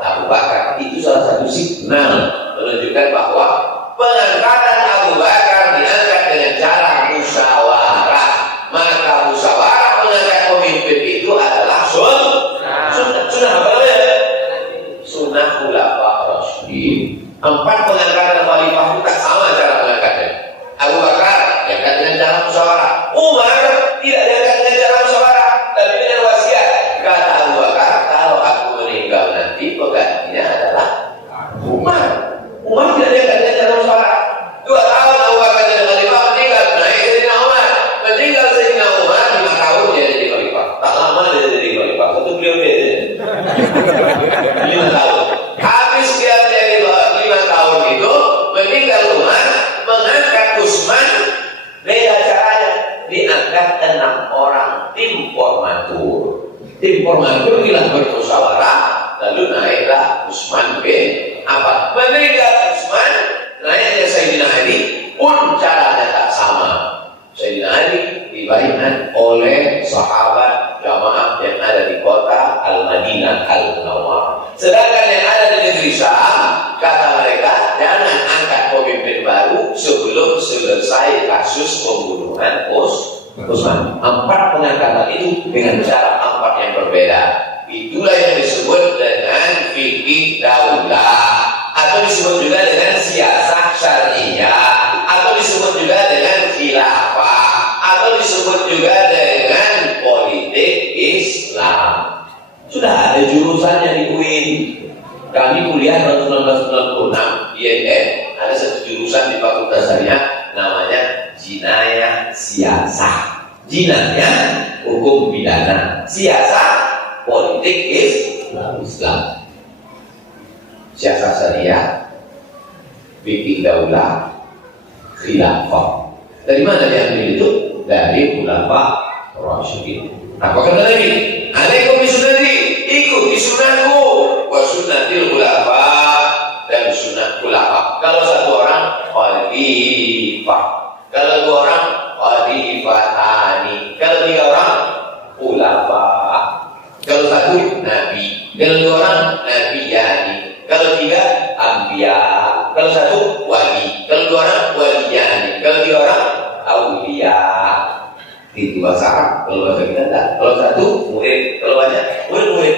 Abu Bakar. Itu salah satu signal menunjukkan bahwa pengangkatan Abu Bakar diangkat dengan cara Empat pengangkatan khalifah itu tak sama cara pengangkatnya. Abu Bakar diangkat dengan cara musyawarah. Umar tidak diangkat dengan cara musyawarah, tapi dengan wasiat. Kata Abu Bakar, kalau aku meninggal nanti penggantinya adalah Umar. Umar tidak diangkat dengan cara musyawarah. 2 tahun Abu Bakar jadi khalifah, meninggal, naik Sayyidina Umar. Meninggal Sayyidina Umar 5 tahun dia jadi khalifah. Tak lama dia jadi khalifah. Satu periode dia. 5 tahun. Habis dia jadi 5 tahun itu, meninggal Umar, mengangkat Utsman. Beda caranya, diangkat 6 orang tim formatur. Tim formatur bilang bermusyawarah, lalu naiklah Utsman bin Affan. Meninggal Utsman, naiknya Sayyidina Ali, pun caranya tak sama. Sayyidina Ali dibaiat oleh sahabat jamaah yang ada di kota Al-Madinah Al-Munawwarah. Sedangkan yang ada di negeri Syam, kata mereka, jangan angkat pemimpin baru sebelum selesai kasus pembunuhan Utsman. 4 pengangkatan itu dengan cara 4 yang berbeda. Itulah yang disebut dengan fikih daulah, atau disebut juga dengan siasah syariah, atau disebut juga dengan khilafah, atau disebut juga dengan politik Islam. Sudah ada jurusannya di UIN. Kami kuliah tahun 1996 di IAIN, ada satu jurusan di Fakultas Syariah namanya Jinayah Siasah. Jinayah hukum pidana, siasah politik Islam. Siasah syariah, fikih daulah, khilafah. Dari mana diambil itu? Dari khulafah Rasyidin. Apa kata Nabi? Alaikum bisunnati, ikuti sunnahku, wa sunnatil khulafah, dan sunnah khulafah. Kalau satu orang khalifah, kalau 2 orang khalifatani, kalau 3 orang khulafah, kalau 1 nabi, kalau 2 orang nabiyani, kalau 3 anbiya, kalau 1 wali, kalau 2 orang waliyani, kalau 3 orang auliya. Itu bahasa Arab, kalau bahasa kita enggak. Kalau 1 murid, kalau banyak murid.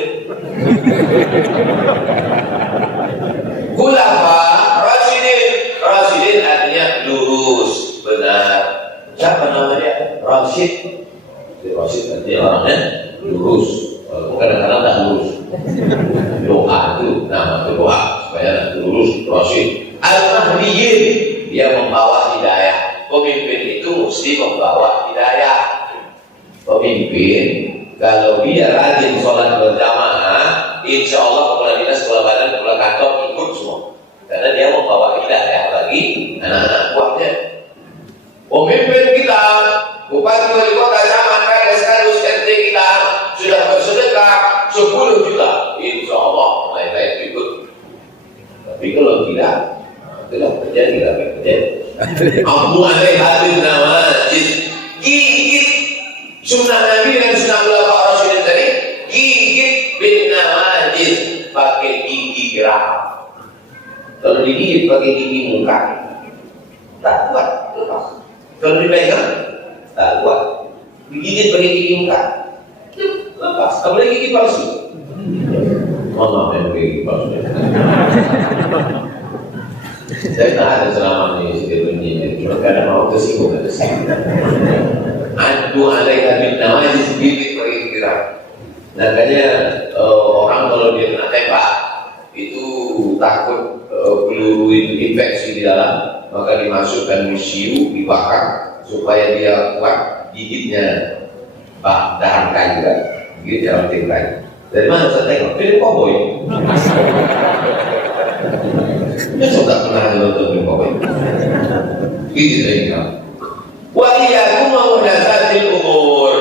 Khulafah Rasyidin artinya lurus, benar. Siapa namanya? Rasyid. Rasyid artinya orangnya lurus. Kadang-kadang tak lurus. Doa itu nama doa supaya lurus. Rasyid. Al-Mahdiyyin, dia membawa hidayah. Pemimpin itu mesti membawa hidayah. Pemimpin kalau dia rajin sholat berjamaah, insya Allah kepala dinas, kepala badan, kepala kantor ikut semua. Karena dia membawa hidayah bagi anak-anak buahnya. Pemimpin kita, bupati, wali kota, camat, kades, kadus, RT kita sudah bersedekah 10 juta, insya Allah lain-lain ikut. Tapi kalau tidak, tidak terjadi, tidak terjadi. Abu alaih hadin nawajid, gigit sunnah Nabi dan sunnah khulafah Rasyidin tadi, gigit bin nawajid, pakai gigi gerak. Kalau digigit pakai gigi muka, tak kuat, lepas. Kalau dipegang, tak kuat. Digigit pakai gigi muka, lepas. Apalagi gigi palsu. Maaf yang gigi palsu. Saya tak ada selama ini sebenarnya, cuma kadang mau tersinggung ada sih. Adu alaika bin nawajid, gigit pakai gigi gerak. Makanya orang kalau dia kena tembak itu takut peluru itu infeksi di dalam, maka dimasukkan misiu, dibakar supaya dia kuat gigitnya. Dahan kayu kan, gigit dalam tim kayu. Dari mana saya tengok? Film cowboy. Dia sudah pernah nonton film cowboy. Gigit lagi kan. Wa iyyakum muhdatsatil umur.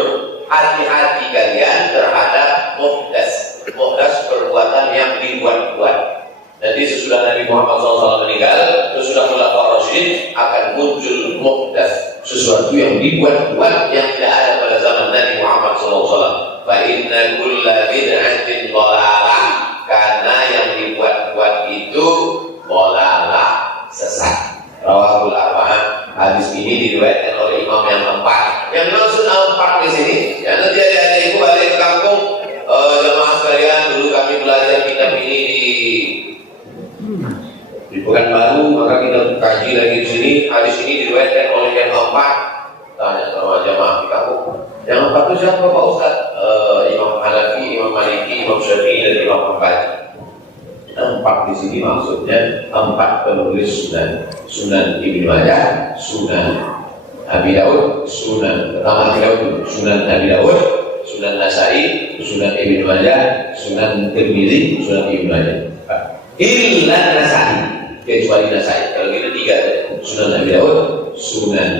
Hati-hati kalian terhadap muhdas. Muhdas perbuatan yang dibuat-buat. Jadi sesudah Nabi Muhammad SAW meninggal, sesudah khulafah Rasyidin akan muncul muhdas, sesuatu yang dibuat-buat yang tidak ada pada zaman Nabi Muhammad SAW. Fa inna kulla bid'atin dhalalah, karena yang dibuat-buat itu dhalalah, sesat. Rawahul arba'ah. Hadis ini diriwayatkan oleh imam yang 4. Yang maksud 4 di sini, ya nanti adik-adikku balik ke kampung, jamaah sekalian, dulu kami belajar kitab ini di Di Pekanbaru maka kita kaji lagi di sini. Hadis ini diriwayatkan oleh yang keempat. Tanya sama jamaah di kampung. Yang empat itu siapa Pak Ustaz? Imam Hanafi, Imam Maliki, Imam Syafi'i dan Imam Hambali. Empat di sini maksudnya empat penulis sunan. Sunan Ibnu Majah, Sunan Abi Daud, Sunan Abi Daud, Sunan Abi Daud, Sunan Nasai, Sunan Ibnu Majah, Sunan Tirmidzi, Sunan Ibnu Majah. Illa Nasai, kecuali Nasai. Kalau gitu tiga, Sunan Abi Daud, Sunan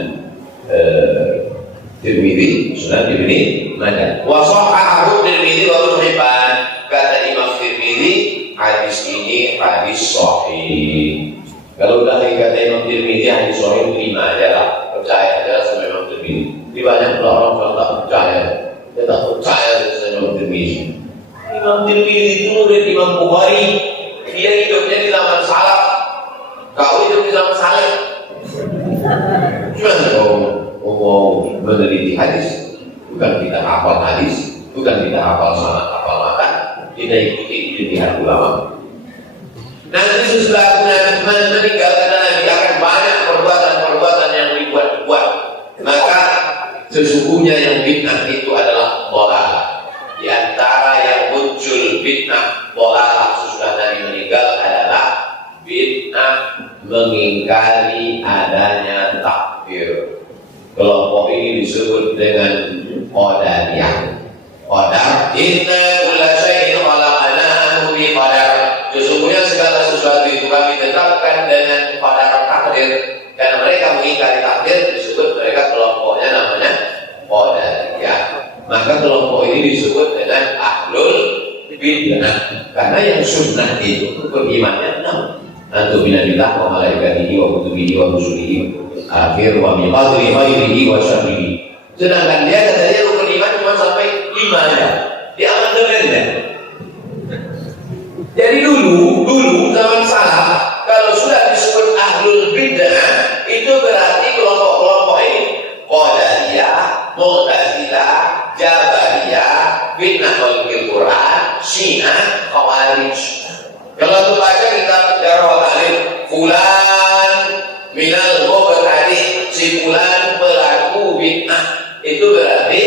Tirmidzi, Sunan Ibnu Majah. Wa sahahahu Tirmidzi wa Ibnu Hibban. Kata Imam Tirmidzi, hadis ini hadis sahih. Kalau udah kata Imam Tirmidzi hadis sahih, terima aja lah, percaya aja sama Imam Tirmidzi. Di banyak orang tak percaya, dia tak percaya sama Imam Tirmidzi. Imam Tirmidzi itu murid Imam Bukhari, dia hidupnya di zaman salaf, kau hidup di zaman saleh. Gimana kau meneliti hadis? Bukan kita hafal hadis, bukan kita hafal sanad, hafal matan, kita ikuti ijtihad ulama. Nanti sesudah meninggal karena Nabi akan banyak perbuatan-perbuatan yang dibuat-buat. Maka sesungguhnya yang bid'ah itu adalah dhalalah. Di antara yang muncul bid'ah dhalalah sesudah Nabi meninggal adalah bid'ah mengingkari adanya takbir. Kelompok ini disebut dengan Qadariyah. Qadar, inna kulla syai'in khalaqnahu bi qadar. Sesungguhnya segala sesuatu itu kami tetapkan dengan qadar takdir. Karena mereka mengingkari takdir, disebut mereka kelompoknya namanya Qadariyah. Maka kelompok ini disebut dengan ahlul bid'ah. Karena yang sunnah itu berimannya 6. Antu binabillah wa malaikatihi wa kutubihi wa rusulihi akhir wa min qadri khairihi wa syarrihi. Sedangkan dia katanya rukun iman cuma sampai 5 aja. Di amandemennya. Jadi dulu zaman salaf kalau sudah disebut ahlul bid'ah itu berarti kelompok-kelompok ini Qadariyah, Mu'tazilah, Jabariyah, bid'ah wal Quran, Syiah, Khawarij. Kalau tu baca kitab Jarh wa Ta'dil, fulan minal mubtadi', si fulan pelaku bid'ah, itu berarti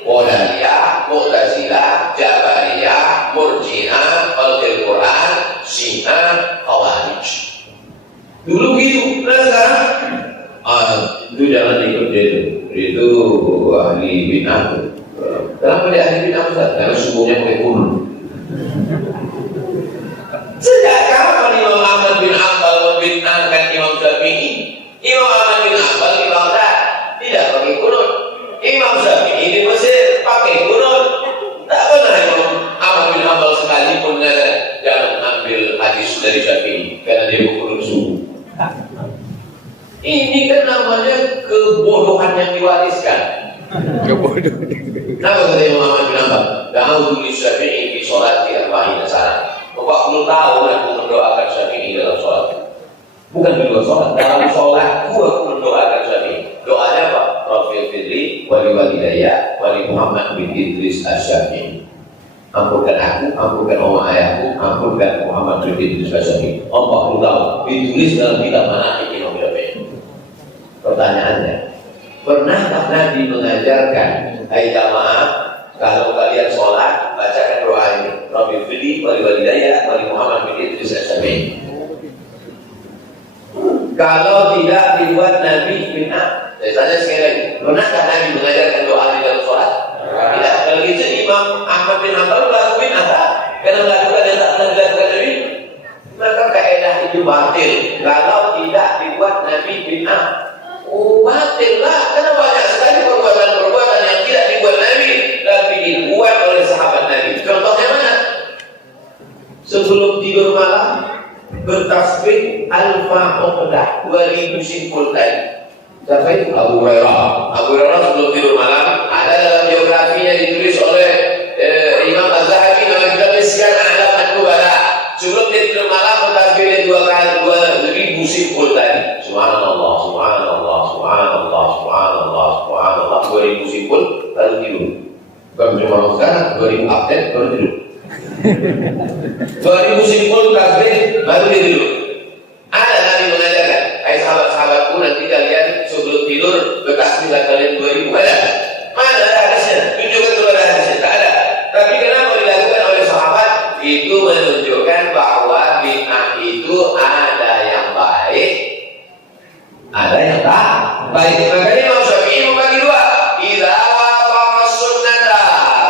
Qadariyah, Mu'tazilah, Jabariyah, Murji'ah, Al-Quran, Syiah, Khawarij. Dulu gitu, nah sekarang itu jangan ikut dia itu ahli bid'ah. Kenapa dia ahli bid'ah? Karena sukunya pakai kurun. Sejak kapan Imam Ahmad bin Hanbal membid'ahkan Imam Syafi'i? Imam Ahmad bin Hanbal di Baghdad tidak pakai kurun. Imam Syafi'i di Mesir pakai kurun. Tak pernah Imam Ahmad bin Hanbal sekalipun jangan ambil hadis dari Syafi'i karena dia berkurun suku. Ini kan namanya kebodohan yang diwariskan. Kebodohan. Kenapa kata Imam Ahmad bin Hanbal? Da'autu li Syafi'i fi sholati arba'ina sana. 40 tahun aku mendoakan Syafi'i dalam sholat. Bukan di luar sholat, dalam sholatku aku mendoakan Syafi'i. Doanya apa? Rafi'il fidli, wali walidayya, wali Muhammad bin Idris Asy-Syafi'i. Ampunkan aku, ampunkan oma ayahku, ampunkan Muhammad bin Idris Asy-Syafi'i. 40 tahun ditulis dalam kitab Manaqib Imam Syafi'i. Pertanyaannya, pernahkah Nabi mengajarkan, hai jamaah, kalau kalian sholat, bacakan doa ini. Rafi'il fidli, wali walidayya, wali Muhammad bin Idris Asy-Syafi'i. Kalau tidak dibuat Nabi bid'ah. Saya tanya sekali lagi, pernahkah Nabi mengajarkan doa di dalam sholat? Tidak. Kalau gitu Imam Ahmad bin Hanbal melakukan bid'ah. Karena melakukan yang tak pernah dilakukan Nabi, maka kaidah itu batil. Kalau tidak dibuat Nabi bid'ah, batil lah. Karena banyak sekali perbuatan-perbuatan yang tidak dibuat Nabi, tapi dibuat oleh sahabat Nabi. Contohnya mana? Sebelum tidur malam bertasbih alfa uqdah 2000 simpul tadi. Siapa itu? Abu Hurairah. Abu Hurairah sebelum tidur malam ada dalam biografinya ditulis oleh Imam Az-Zahabi dalam kitab Syiar A'lam An-Nubala. Sebelum dia tidur malam bertasbih 2000 simpul tadi. Subhanallah, subhanallah, subhanallah, subhanallah, subhanallah 2000 simpul lalu tidur. Bukan cuma sekarang 2000 update baru tidur. 2000 simpul tasbih baru dia tidur. yang 2000 ada? Mana ada hadisnya? Tunjukkan keluar hadisnya, tak ada. Tapi kenapa dilakukan oleh sahabat? Itu menunjukkan bahwa bid'ah itu ada yang baik, ada yang tak baik. Makanya Imam Syafi'i membagi dua. Idza waqa'a sunnata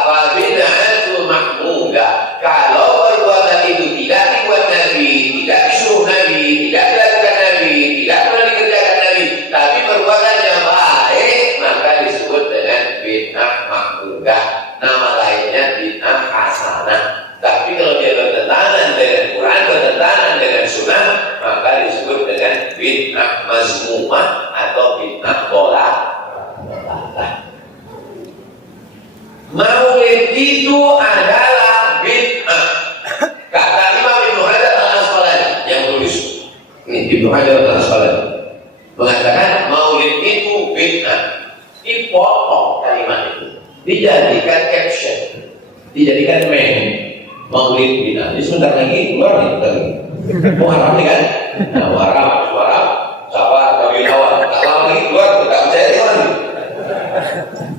fa bid'atu mahmudah. Kalau perbuatan itu tidak dibuat Nabi, tidak disuruh Nabi, tidak dilakukan Nabi, tidak pernah dikerjakan Nabi, tapi perbuatannya baik, maka disebut dengan bid'ah mahmudah. Nama lainnya bid'ah hasanah. Tapi kalau dia bertentangan dengan Quran, bertentangan dengan Sunnah, maka disebut dengan bid'ah mazmumah atau bid'ah dolalah. Maulid itu adalah bid'ah. Kata Imam Ibnu Hajar Al-Asqalani yang menulis ini, Ibnu Hajar Al-Asqalani mengatakan maulid itu bid'ah. Dipotong kalimat itu, dijadikan caption, dijadikan meme. Maulid bid'ah. Ini sebentar lagi keluar nih tadi. Muharram nih kan? Nah, Muharram, sabar, Rabiul Awal. Tak lama lagi keluar, tak percaya dia lagi.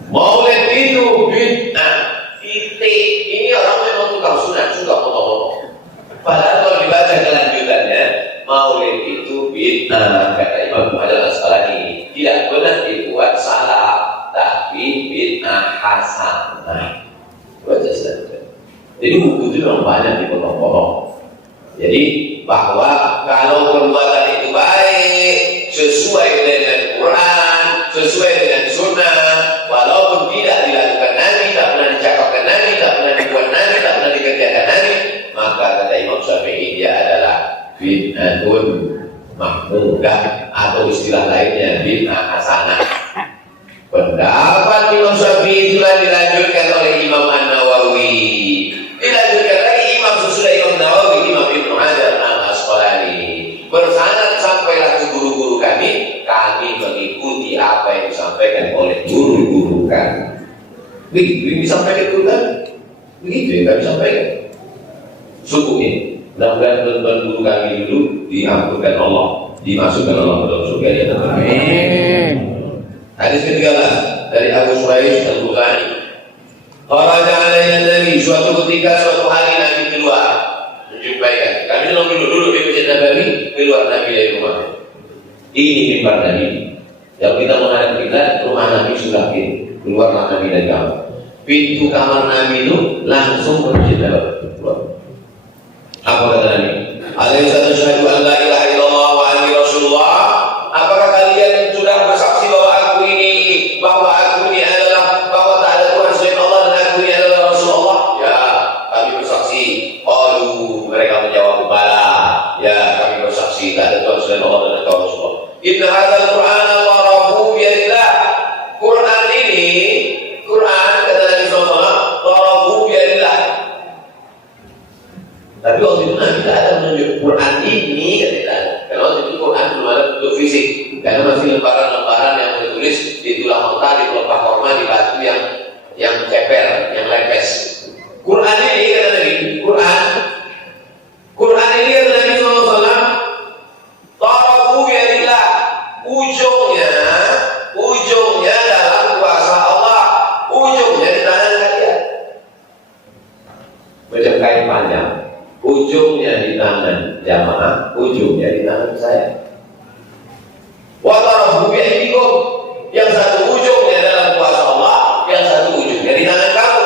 Maulid itu bid'ah. Titik. Ini orang memang tukang sunat, suka potong-potong. Padahal kalau dibaca kelanjutannya, Maulid itu bid'ah. Kata Imam Muhammad Al-Asqalani, tidak benar dibuat salah, tapi bid'ah hasanah. Baca saja. Jadi buku itu memang banyak dipotong-potong. Jadi bahwa kalau perbuatan itu baik, sesuai dengan Quran, sesuai dengan Sunnah, walaupun tidak dilakukan Nabi, tak pernah dicakapkan Nabi, tak pernah dibuat Nabi, tak pernah dikerjakan Nabi, maka kata Imam Syafi'i dia adalah bid'atun mahmudah, atau istilah lainnya bid'ah hasanah. Pendapat Imam Syafi'i itulah dilanjutkan oleh Imam An-Nawawi. Dilanjutkan lagi Imam sesudah Imam Nawawi, Imam Ibnu Hajar Al-Asqalani. Bersanad sampailah ke guru-guru kami mengikuti apa yang disampaikan oleh guru-guru kami. Begitu yang disampaikan guru kami, begitu yang kami sampaikan. Syukurnya, mudah-mudahan tuan-tuan guru kami dulu diampunkan Allah, dimasukkan Allah ke dalam surga. Amin. Hadis ke-13 dari Abu Suraih Al-Bukhari. Kharaja alaina Nabi, suatu ketika suatu hari Nabi keluar menjumpaikan. Kami sedang duduk di Masjid Nabawi, keluar Nabi dari rumah. Ini mimbar Nabi. Yang kita menghadap kiblat, rumah Nabi sudah keluarlah Nabi dari kamar. Pintu kamar Nabi itu langsung ke Masjid Nabawi. Apa kata Nabi? Alaihissatu syahadu an la ilaha illallah wa anni rasulullah. Apakah kalian sudah bersaksi bahwa aku ini adalah, bahwa tak ada Tuhan selain Allah dan aku ini adalah Rasulullah? Ya, kami bersaksi. Mereka menjawab, bala. Ya, kami bersaksi tak ada Tuhan selain Allah dan engkau Rasulullah. Inna hadzal Qur'ana tarafu biyadillah. Quran ini, Quran kata Nabi SAW, tarafu biyadillah. Tapi waktu itu Nabi tidak ada menunjuk Quran ini, kata. Karena waktu itu Quran belum ada bentuk fisik, karena masih lembaran-lembaran yang ditulis di tulang onta, di pelepah korma, di batu yang ceper, yang lepes. Quran ini kata Nabi, Quran ini kata Nabi SAW, tarafu biyadillah, ujungnya dalam kuasa Allah, ujungnya di tangan kalian. Macam kain panjang, ujungnya di tangan jamaah, ujungnya di tangan saya. Wa tarafu biyadikum, yang satu ujungnya dalam kuasa Allah, yang satu ujungnya di tangan kamu.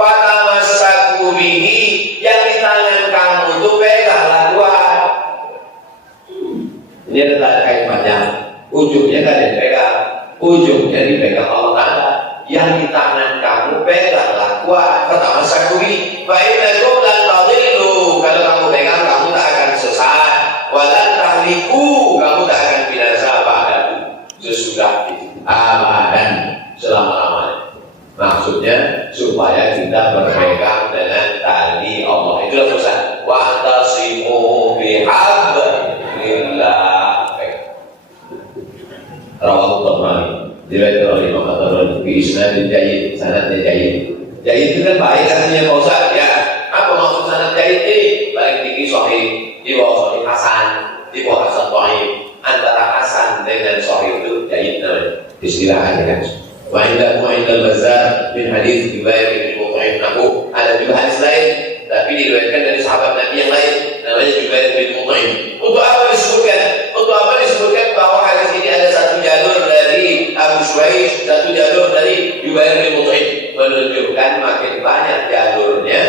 Fatamassaku bihi, yang di tangan kamu itu peganglah Tuhan. Ini adalah kain panjang, ujungnya kalian pegang, ujungnya dipegang Allah Ta'ala. Yang di tangan kamu peganglah Tuhan. Fatamassaku bihi, fa innakum lan tadillu, kalau kamu pegang kamu tak akan sesat. Walan tahliku, kamu tak akan binasa padaku sesudah itu, abadan, selama-lamanya. Maksudnya supaya kita berpegang dengan tali Allah. Itulah pesan. Wa'tasimu bihablillah. Rawahu Tabrani, diriwayatkan oleh Imam Tabrani bi isnadin jayyid, sanadnya jayyid. Jayyid itu kan baik katanya Pak Ustaz. Ya, apa maksud sanad jayyid ini? Paling tinggi sahih, di bawah sahih hasan, di bawah hasan dhaif. Antara hasan dengan sahih itu jayyid namanya. Istilah aja kan. Wa indahu indal Bazzar min hadis Jubair bin Mut'im. Ada juga hadis lain, tapi diriwayatkan dari sahabat Nabi yang lain, namanya Jubair bin Mut'im. Untuk apa disebutkan? Untuk apa disebutkan bahwa hadis ini ada satu jalur dari Abu Shuaib, satu jalur dari Jubair bin Mut'im, menunjukkan makin banyak jalurnya,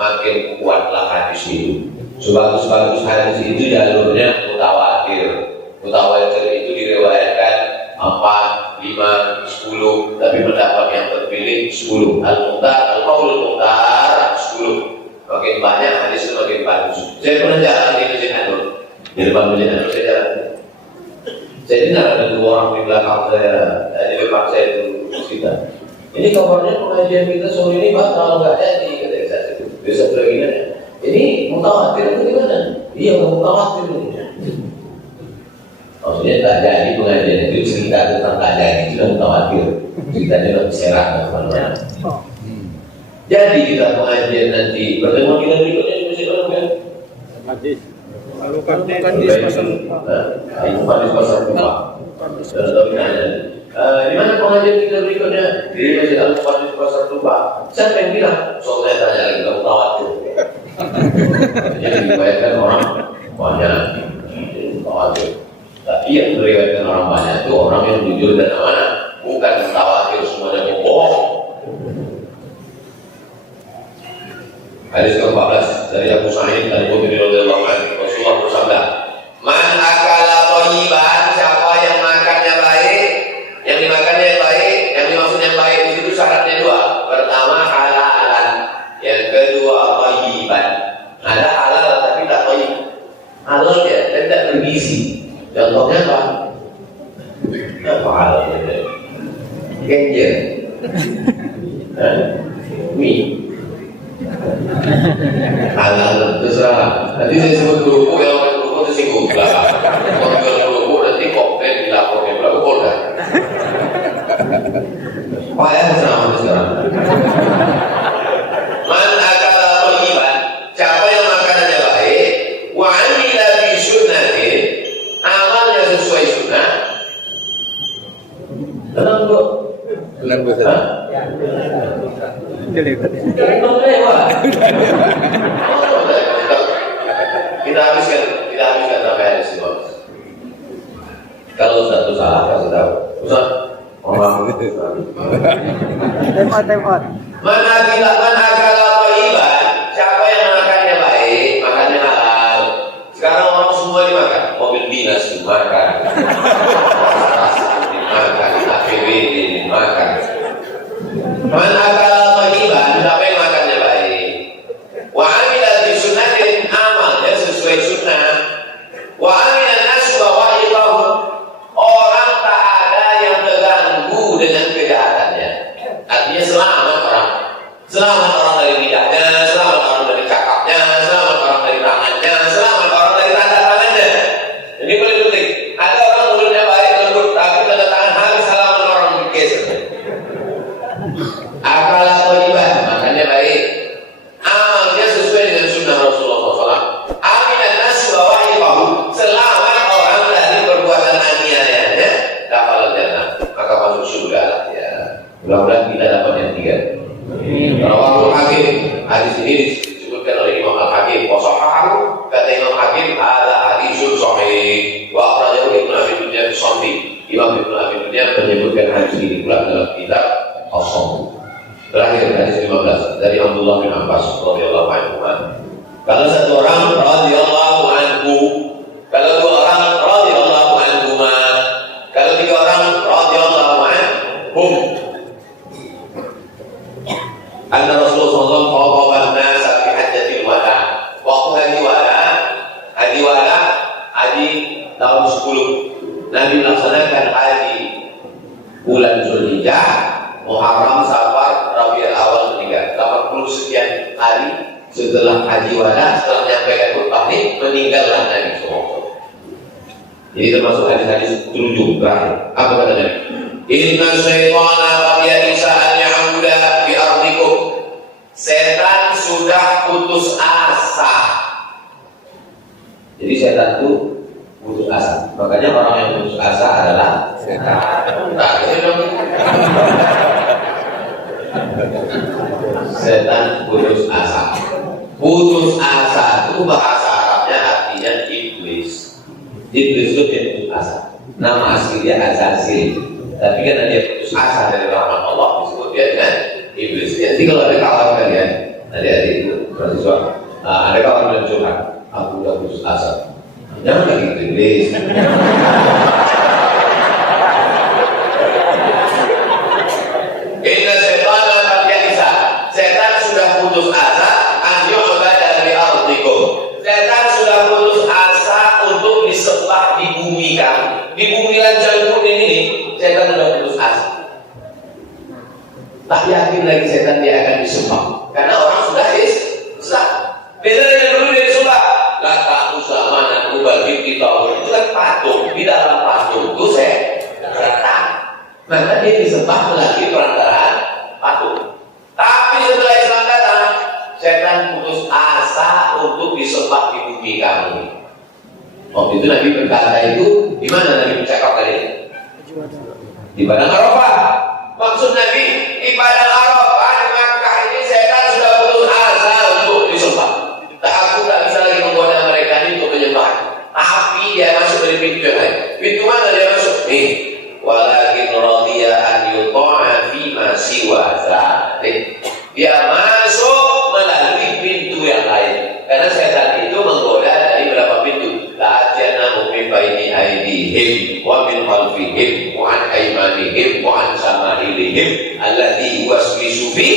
makin kuatlah hadis itu. Sebagus-bagus hadis itu jalurnya mutawatir. Mutawatir itu diriwayatkan 4, 5, 10, tapi pendapat yang terpilih 10. Al-Mukhtar, Al-Qaulul Mukhtar 10. Makin banyak hadis itu makin bagus. Saya pernah jalan di Masjid An-Nur, di depan Masjid An-Nur saya jalan. Saya dengar ada 2 orang di belakang saya, di depan saya itu kita. Ini kabarnya pengajian kita sore ini batal, nggak jadi kata saya itu. Besok lagi kan? Ini mutawatir itu gimana? Iya mutawatir ini. Maksudnya tak jadi pengajian itu cerita tentang tak jadi sudah mutawatir. Ceritanya lebih serak teman-teman. Jadi kita pengajian nanti pertemuan kita berikutnya di Masjid Al-Nur kan? Hadis. Lalu hadis pasal 4. Ini hadis pasal 4. Sudah tahu nanya. Di mana pengajian kita berikutnya? Di Masjid Al-Nur hadis pasal 4. Siapa yang bilang? Soalnya tanya lagi kamu mutawatir. Jadi dibayarkan orang banyak mutawatir. Tapi yang meriwayatkan orang banyak itu orang yang jujur dan amanah, bukan mutawatir semuanya bohong. Hadis ke-14 dari Abu Sa'id Al-Khudri radhiyallahu anhu, Rasulullah bersabda, "Man akala thayyiban," siapa yang makannya baik, yang dimakannya baik, yang dimaksudnya baik di situ syaratnya 2. Pertama halalan, yang kedua thayyiban. Ada halal tapi tak thayyib. Halal ya, tapi tak bergizi. Contohnya apa? Apa halal? Genjer, mie. Halal terserah. Nanti saya sebut kerupuk, yang makan kerupuk tersinggung belakang. Kalau jual kerupuk nanti komplain dilaporkan belakang Polda. Pak ya sama sekarang. Man akala thayyiban, siapa yang makanannya baik, wa amila bi sunnatin, amalnya sesuai sunnah. Tenang Bu. Tenang Bu. Kita habiskan sampai hari semua. Kalau satu salah kasih tahu. Ustaz, Time out. mana akala thayyiban, siapa yang makannya baik, makannya halal. Sekarang orang semua dimakan, mobil dinas dimakan, dimakan, APBD dimakan. Man akala thayyiban, siapa yang makannya baik, wa amila bi sunnatin, amalnya sesuai sunnah, wa amila nasu wa ilahu, orang tak ada yang terganggu dengan kejahatannya. Artinya selamat orang dari lidahnya, selamat orang dari cakapnya, selamat orang dari tangannya, selamat orang dari tanda tangannya. Ini paling penting. Ada orang mulutnya baik, lembut, tapi tanda tangan habis, salaman orang bergeser. Akala thayyiban, makannya baik, amalnya sesuai dengan sunnah Rasulullah SAW. Aminan nasu wa wa'ibahu, selamat orang dari perbuatan aniayanya, dakhalal jannah, maka masuk surga lah ya. Mudah-mudahan kita dapat yang 3. Rawahul Hakim, hadis ini disebutkan oleh Imam Al-Hakim. Wa sahahahu, kata Imam Hakim, hadza hadisun sahih. Wa akhrajahu Ibnu Abi Dunya fi-Shafi. Imam Ibnu Abi Dunya menyebutkan hadis ini pula dalam kitab As-Shafi. Terakhir hadis 15 dari Abdullah bin Abbas radhiyallahu anhu. Kalau satu orang radhiyallahu anhu, kalau 2 orang radhiyallahu anhuma, kalau 3 orang radhiyallahu anhum. Anna Rasulullah SAW khataban nasa fi hajjatil wada. Waktu haji wada, haji tahun 10. Nabi melaksanakan haji bulan Zulhijjah, Muharram, Safar, Rabiul Awal meninggal. 80 sekian hari setelah haji wada, setelah menyampaikan khutbah ini, meninggallah Nabi SAW. Jadi termasuk hadis-hadis tunjuk terakhir. Apa kata Nabi? Inna syaitana qad ya'isa an ya'buda bi ardikum. Setan sudah putus asa. Jadi setan itu putus asa. Makanya orang yang putus asa adalah setan. Nah, Setan putus asa. Putus asa itu bahasa Arabnya artinya iblis. Iblis itu dia putus asa. Nama aslinya Azazil. Tapi kan dia putus asa dari rahmat Allah, disebut dia dengan iblis. Jadi kalau ada kawan kalian, adik-adik itu mahasiswa, ada kawan yang curhat, aku udah putus asa. Jangan lagi iblis. Inna setan akan biasa. Setan sudah putus asa, anjur dari artikum. Setan sudah putus asa untuk disembah di bumi kamu. Di bumi Lanjang Kuning ini, setan sudah putus asa. Tak yakin lagi setan dia akan disembah, karena orang sudah Islam. Beda dengan dulu dia disembah. Lata usah mana ubal kita itu kan patung. Di dalam patung itu setan. Maka dia disembah melalui perantaraan patung. Tapi setelah Islam datang, setan putus asa untuk disembah di bumi kamu. Waktu itu Nabi berkata itu, di mana Nabi bercakap tadi? Di Padang Arafah. Maksud Nabi, di Padang Arafah di Makkah ini setan sudah putus asa untuk disembah. Aku tak bisa lagi menggoda mereka ini untuk menyembah. Tapi dia masuk dari pintu yang lain. Pintu mana dia masuk? Nih. Walakin radhiya an yuta'a fi ma siwa dzalik. Dia masuk melalui pintu yang lain. Karena setan itu menggoda dari berapa pintu? La ajana min baini aydihim wa min khalfihim wa an aymanihim wa an shama'ilihim alladhi yuwaswisu fi.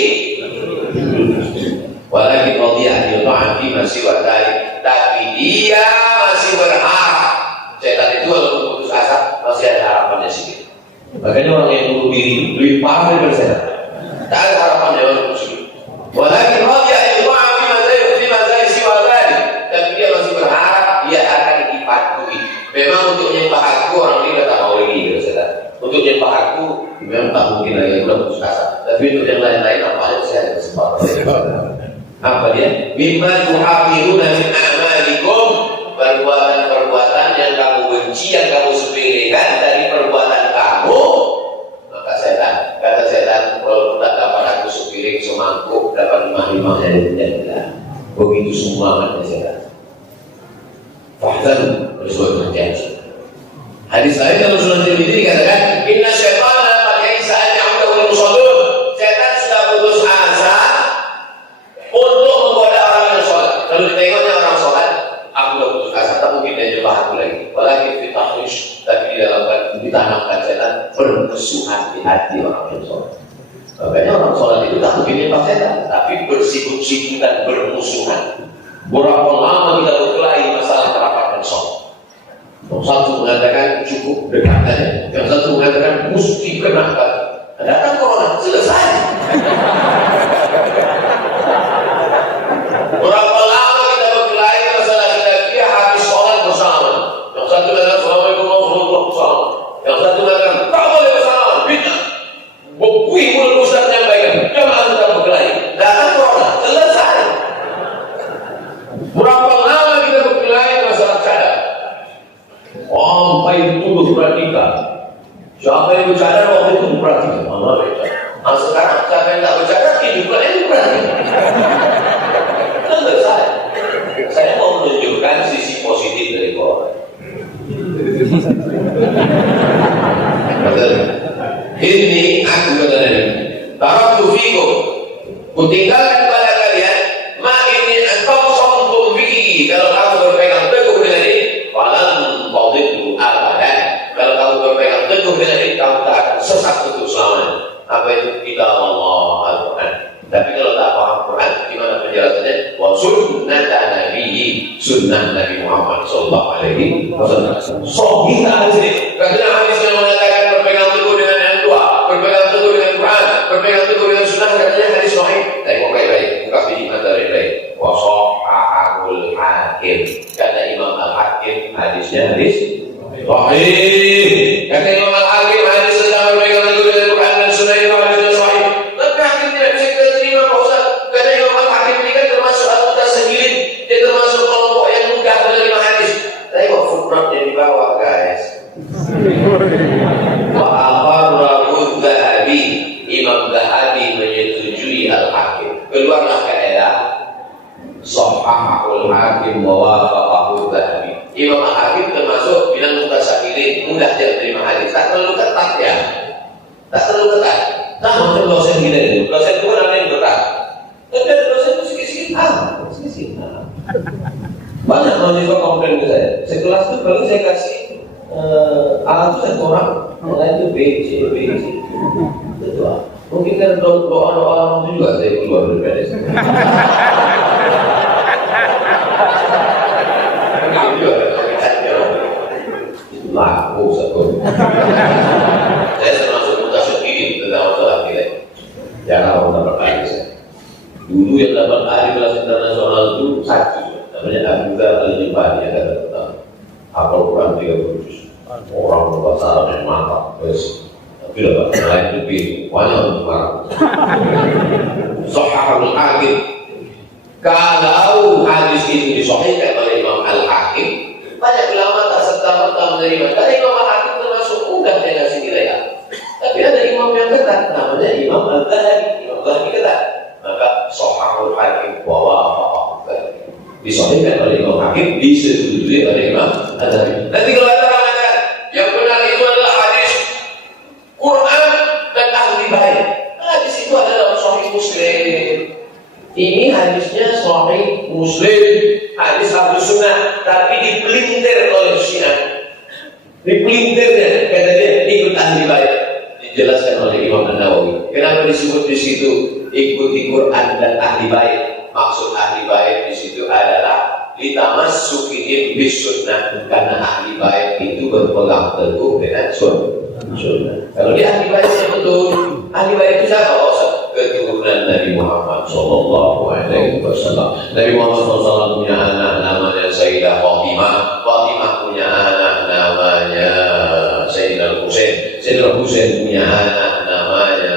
Walakin radhiya an yuta'a fi ma siwa dzalik. Tapi dia masih berharap. Setan itu walaupun putus asa masih ada harapannya sedikit. Makanya orang yang bunuh diri lebih parah daripada setan. Tak ada harapannya orang muslim. Walakin radhiya yu'am fi mazali siwa dzalik. Dan dia masih berharap dia akan dipatuhi. Memang untuk menyembah aku orang ini tak mau lagi gitu setan. Untuk menyembah aku memang tak mungkin lagi udah putus asa. Tapi untuk yang lain-lain apa aja saya ada kesempatan. Apa dia? Mimma tuhafiruna min a'malikum. Perbuatan-perbuatan yang kamu benci, yang kamu sepelekan dari perbuatan kamu. Maka setan, kata setan, kalau tak dapat aku sepiring semangkuk, dapat 5 dari jadilah. Begitu semua kata setan. Fahdan bersuatu berjanji. Hadis lain dalam Sunan Tirmidzi dikatakan, Inna syaitana qad ya'isa an ya'budahu al-musallun. Setan sudah putus asa untuk menggoda orang yang sholat. Kalau ditengoknya orang sholat, aku sudah putus asa, tak mungkin dia jebak aku lagi. Walakin fitahrish, tapi di dalam ditanamkan setan bermusuhan di hati orang yang sholat. Makanya orang sholat itu tak mungkin jebak setan, tapi bersikut-sikut dan bermusuhan. Berapa lama kita berkelahi masalah merapatkan sholat. Yang satu mengatakan cukup dekat saja, yang satu mengatakan mesti kena kali. Datang corona, selesai. Berapa lama kita berkelahi masalah kita habis sholat bersama. Yang satu mengatakan Assalamualaikum warahmatullahi wabarakatuh. Yang satu mengatakan tak boleh bersama, bid'ah. Bukui mulut ustaz yang baik. Jangan kita berkelahi. Datang corona, selesai. Berapa lama kita berkelahi masalah cadar? Sampai tuduh pratika. Siapa yang bercadar waktu itu pratika? Allah bercadar. Nah sekarang siapa yang tak bercadar hiduplah itu pratika. Selesai. Saya mau menunjukkan sisi positif dari corona. Ini aku kata ini. Taraktu fikum. Kutinggalkan kepada kalian. Ma ini engkau somtum bihi. Kalau kamu berpegang teguh dengan ini, walan tadillu abadan. Kalau kamu berpegang teguh dengan ini, kamu tak akan sesat untuk selamanya. Apa itu? Kita Allah Al-Quran. Tapi kalau tak paham Quran, gimana penjelasannya? Wa sunnata nabiyyi, sunnah Nabi Muhammad sallallahu alaihi wasallam. Sahih hadis. Katanya hadis yang mengatakan berpegang teguh dengan yang tua, berpegang teguh dengan Quran, berpegang teguh dengan sunnah, katanya hadis sahih. Tengok baik-baik, buka video mata baik-baik. Wa sahahul hakim. Kata Imam Al-Hakim, hadisnya hadis sahih. Kata Imam Al-Hakim, hadis tentang berpegang teguh dengan Quran dan sunnah itu hadisnya sahih. Tapi akhirnya tidak bisa kita terima Pak Ustaz. Karena Imam Al-Hakim ini kan termasuk al-mutasahilin. Dia termasuk kelompok yang mudah menerima hadis. Tengok footnote yang di bawah guys. Wa aqarrahu Dzahabi Hakim wa wafaqahu Dzahabi. Imam Hakim termasuk bilang mutasakirin, mudah dia terima hadis. Tak terlalu ketat ya. Tak terlalu ketat. Nah, macam dosen kita itu. Dosen itu kan ada yang ketat. Tapi ada dosen itu sikit-sikit. Sikit-sikit. Banyak mahasiswa komplain ke saya. Sekelas itu kalau saya kasih A itu 1 orang, yang lain itu B, C. Itu mungkin kan doa-doa itu juga saya keluar dari PNS. Laku satu. Saya termasuk mutasyakkirin tentang masalah nilai. Jangan mendapat kali saya. Dulu yang dapat ahli kelas internasional itu Saki, namanya Abu Dzar Al-Jibani yang kata tentang hafal Quran 30 juz. Orang berbahasa Arab yang mantap, tapi dapat yang lain lebih banyak untuk marah. Sahihul Hakim. Kalau hadis itu disahihkan oleh Imam Al-Hakim, banyak ulama tak serta-merta menerima. Karena Imam Al-Hakim termasuk mudah dia kasih nilai A. Tapi ada imam yang ketat, namanya Imam Al-Dzahabi. Imam Al-Dzahabi ketat. Maka Sahihul Hakim wa wafaqahu Dzahabi. Disahihkan oleh Imam Hakim, disetujui oleh Imam Al-Dzahabi. Nanti kalau ada orang mengatakan yang benar itu adalah hadis Quran dan ahli bait. Hadis itu adalah Sahih Muslim. Ini hadisnya Sahih Muslim, hadis Ahlu Sunnah, tapi dipelintir oleh Syiah. Dipelintirnya, kata dia, ikut ahli bait. Dijelaskan oleh Imam An-Nawawi. Kenapa disebut di situ ikuti Quran dan ahli bait? Maksud ahli bait di situ adalah litamassukihim bis sunnah, karena ahli bait itu berpegang teguh dengan sunnah. Kalau dia ahli bait yang betul, ahli bait itu siapa? Keturunan Nabi Muhammad Sallallahu Alaihi Wasallam. Nabi Muhammad SAW punya anak namanya Sayyidah Fatimah. Fatimah punya anak namanya Sayyidina Husain. Sayyidina Husain punya anak namanya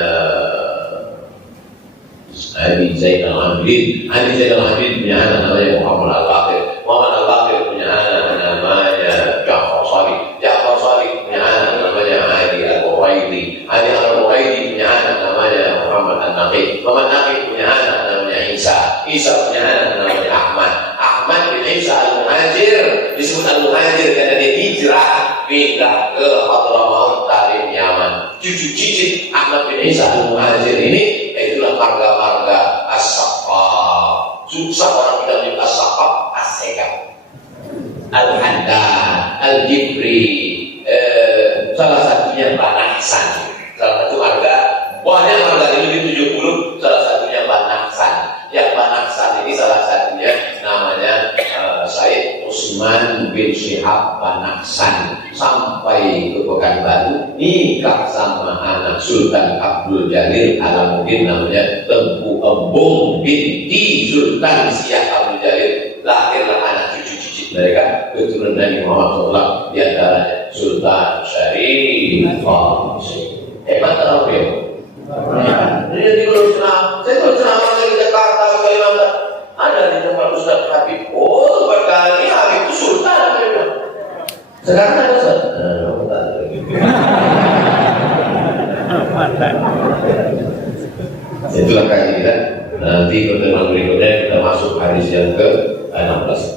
Ali Zainal Abidin. Ali Zainal Abidin punya anak namanya Muhammad Al-Baqir. Muhammad Al-Baqir punya anak namanya Ja'far Shadiq. Ja'far Shadiq punya anak namanya Ali Al-Quraidi. Ali Al-Quraidi punya anak namanya Muhammad An-Naqi. Muhammad Naqi punya anak namanya Isa. Isa punya anak namanya Ahmad. Ahmad bin Isa Al-Muhajir disebut Al-Muhajir karena dia hijrah pindah ke Hadramaut Tarim Yaman. Cucu cicit Ahmad bin Isa Al-Muhajir ini itulah marga-marga As-Saqqaf. Susah orang bilang di As-Saqqaf, As-Sekaf, Al-Handan, Al-Jibri, salah satunya Banaksan. Salah satu marga, banyak marga ini lebih 70, salah satunya Banaksan. Yang Banaksan ini salah satunya namanya Said Utsman bin Syihab Banaksan. Sampai ke Pekanbaru nikah sama anak Sultan Abdul Jalil Alamuddin, namanya Tempu Embung binti Sultan Syah Abdul Jalil. Lahirlah anak cucu-cucu mereka, keturunan Nabi Muhammad SAW, di antaranya Sultan Syarif. Hebat tak ya? Jadi kalau ceramah, saya kalau ceramah di Jakarta, ke Kalimantan, ada di tempat Ustaz Habib. Oh, tempat kali Habib itu Sultan. Sekarang ada Ustaz. Itulah kajian kita. Nanti pertemuan berikutnya kita masuk hadis yang ke-16.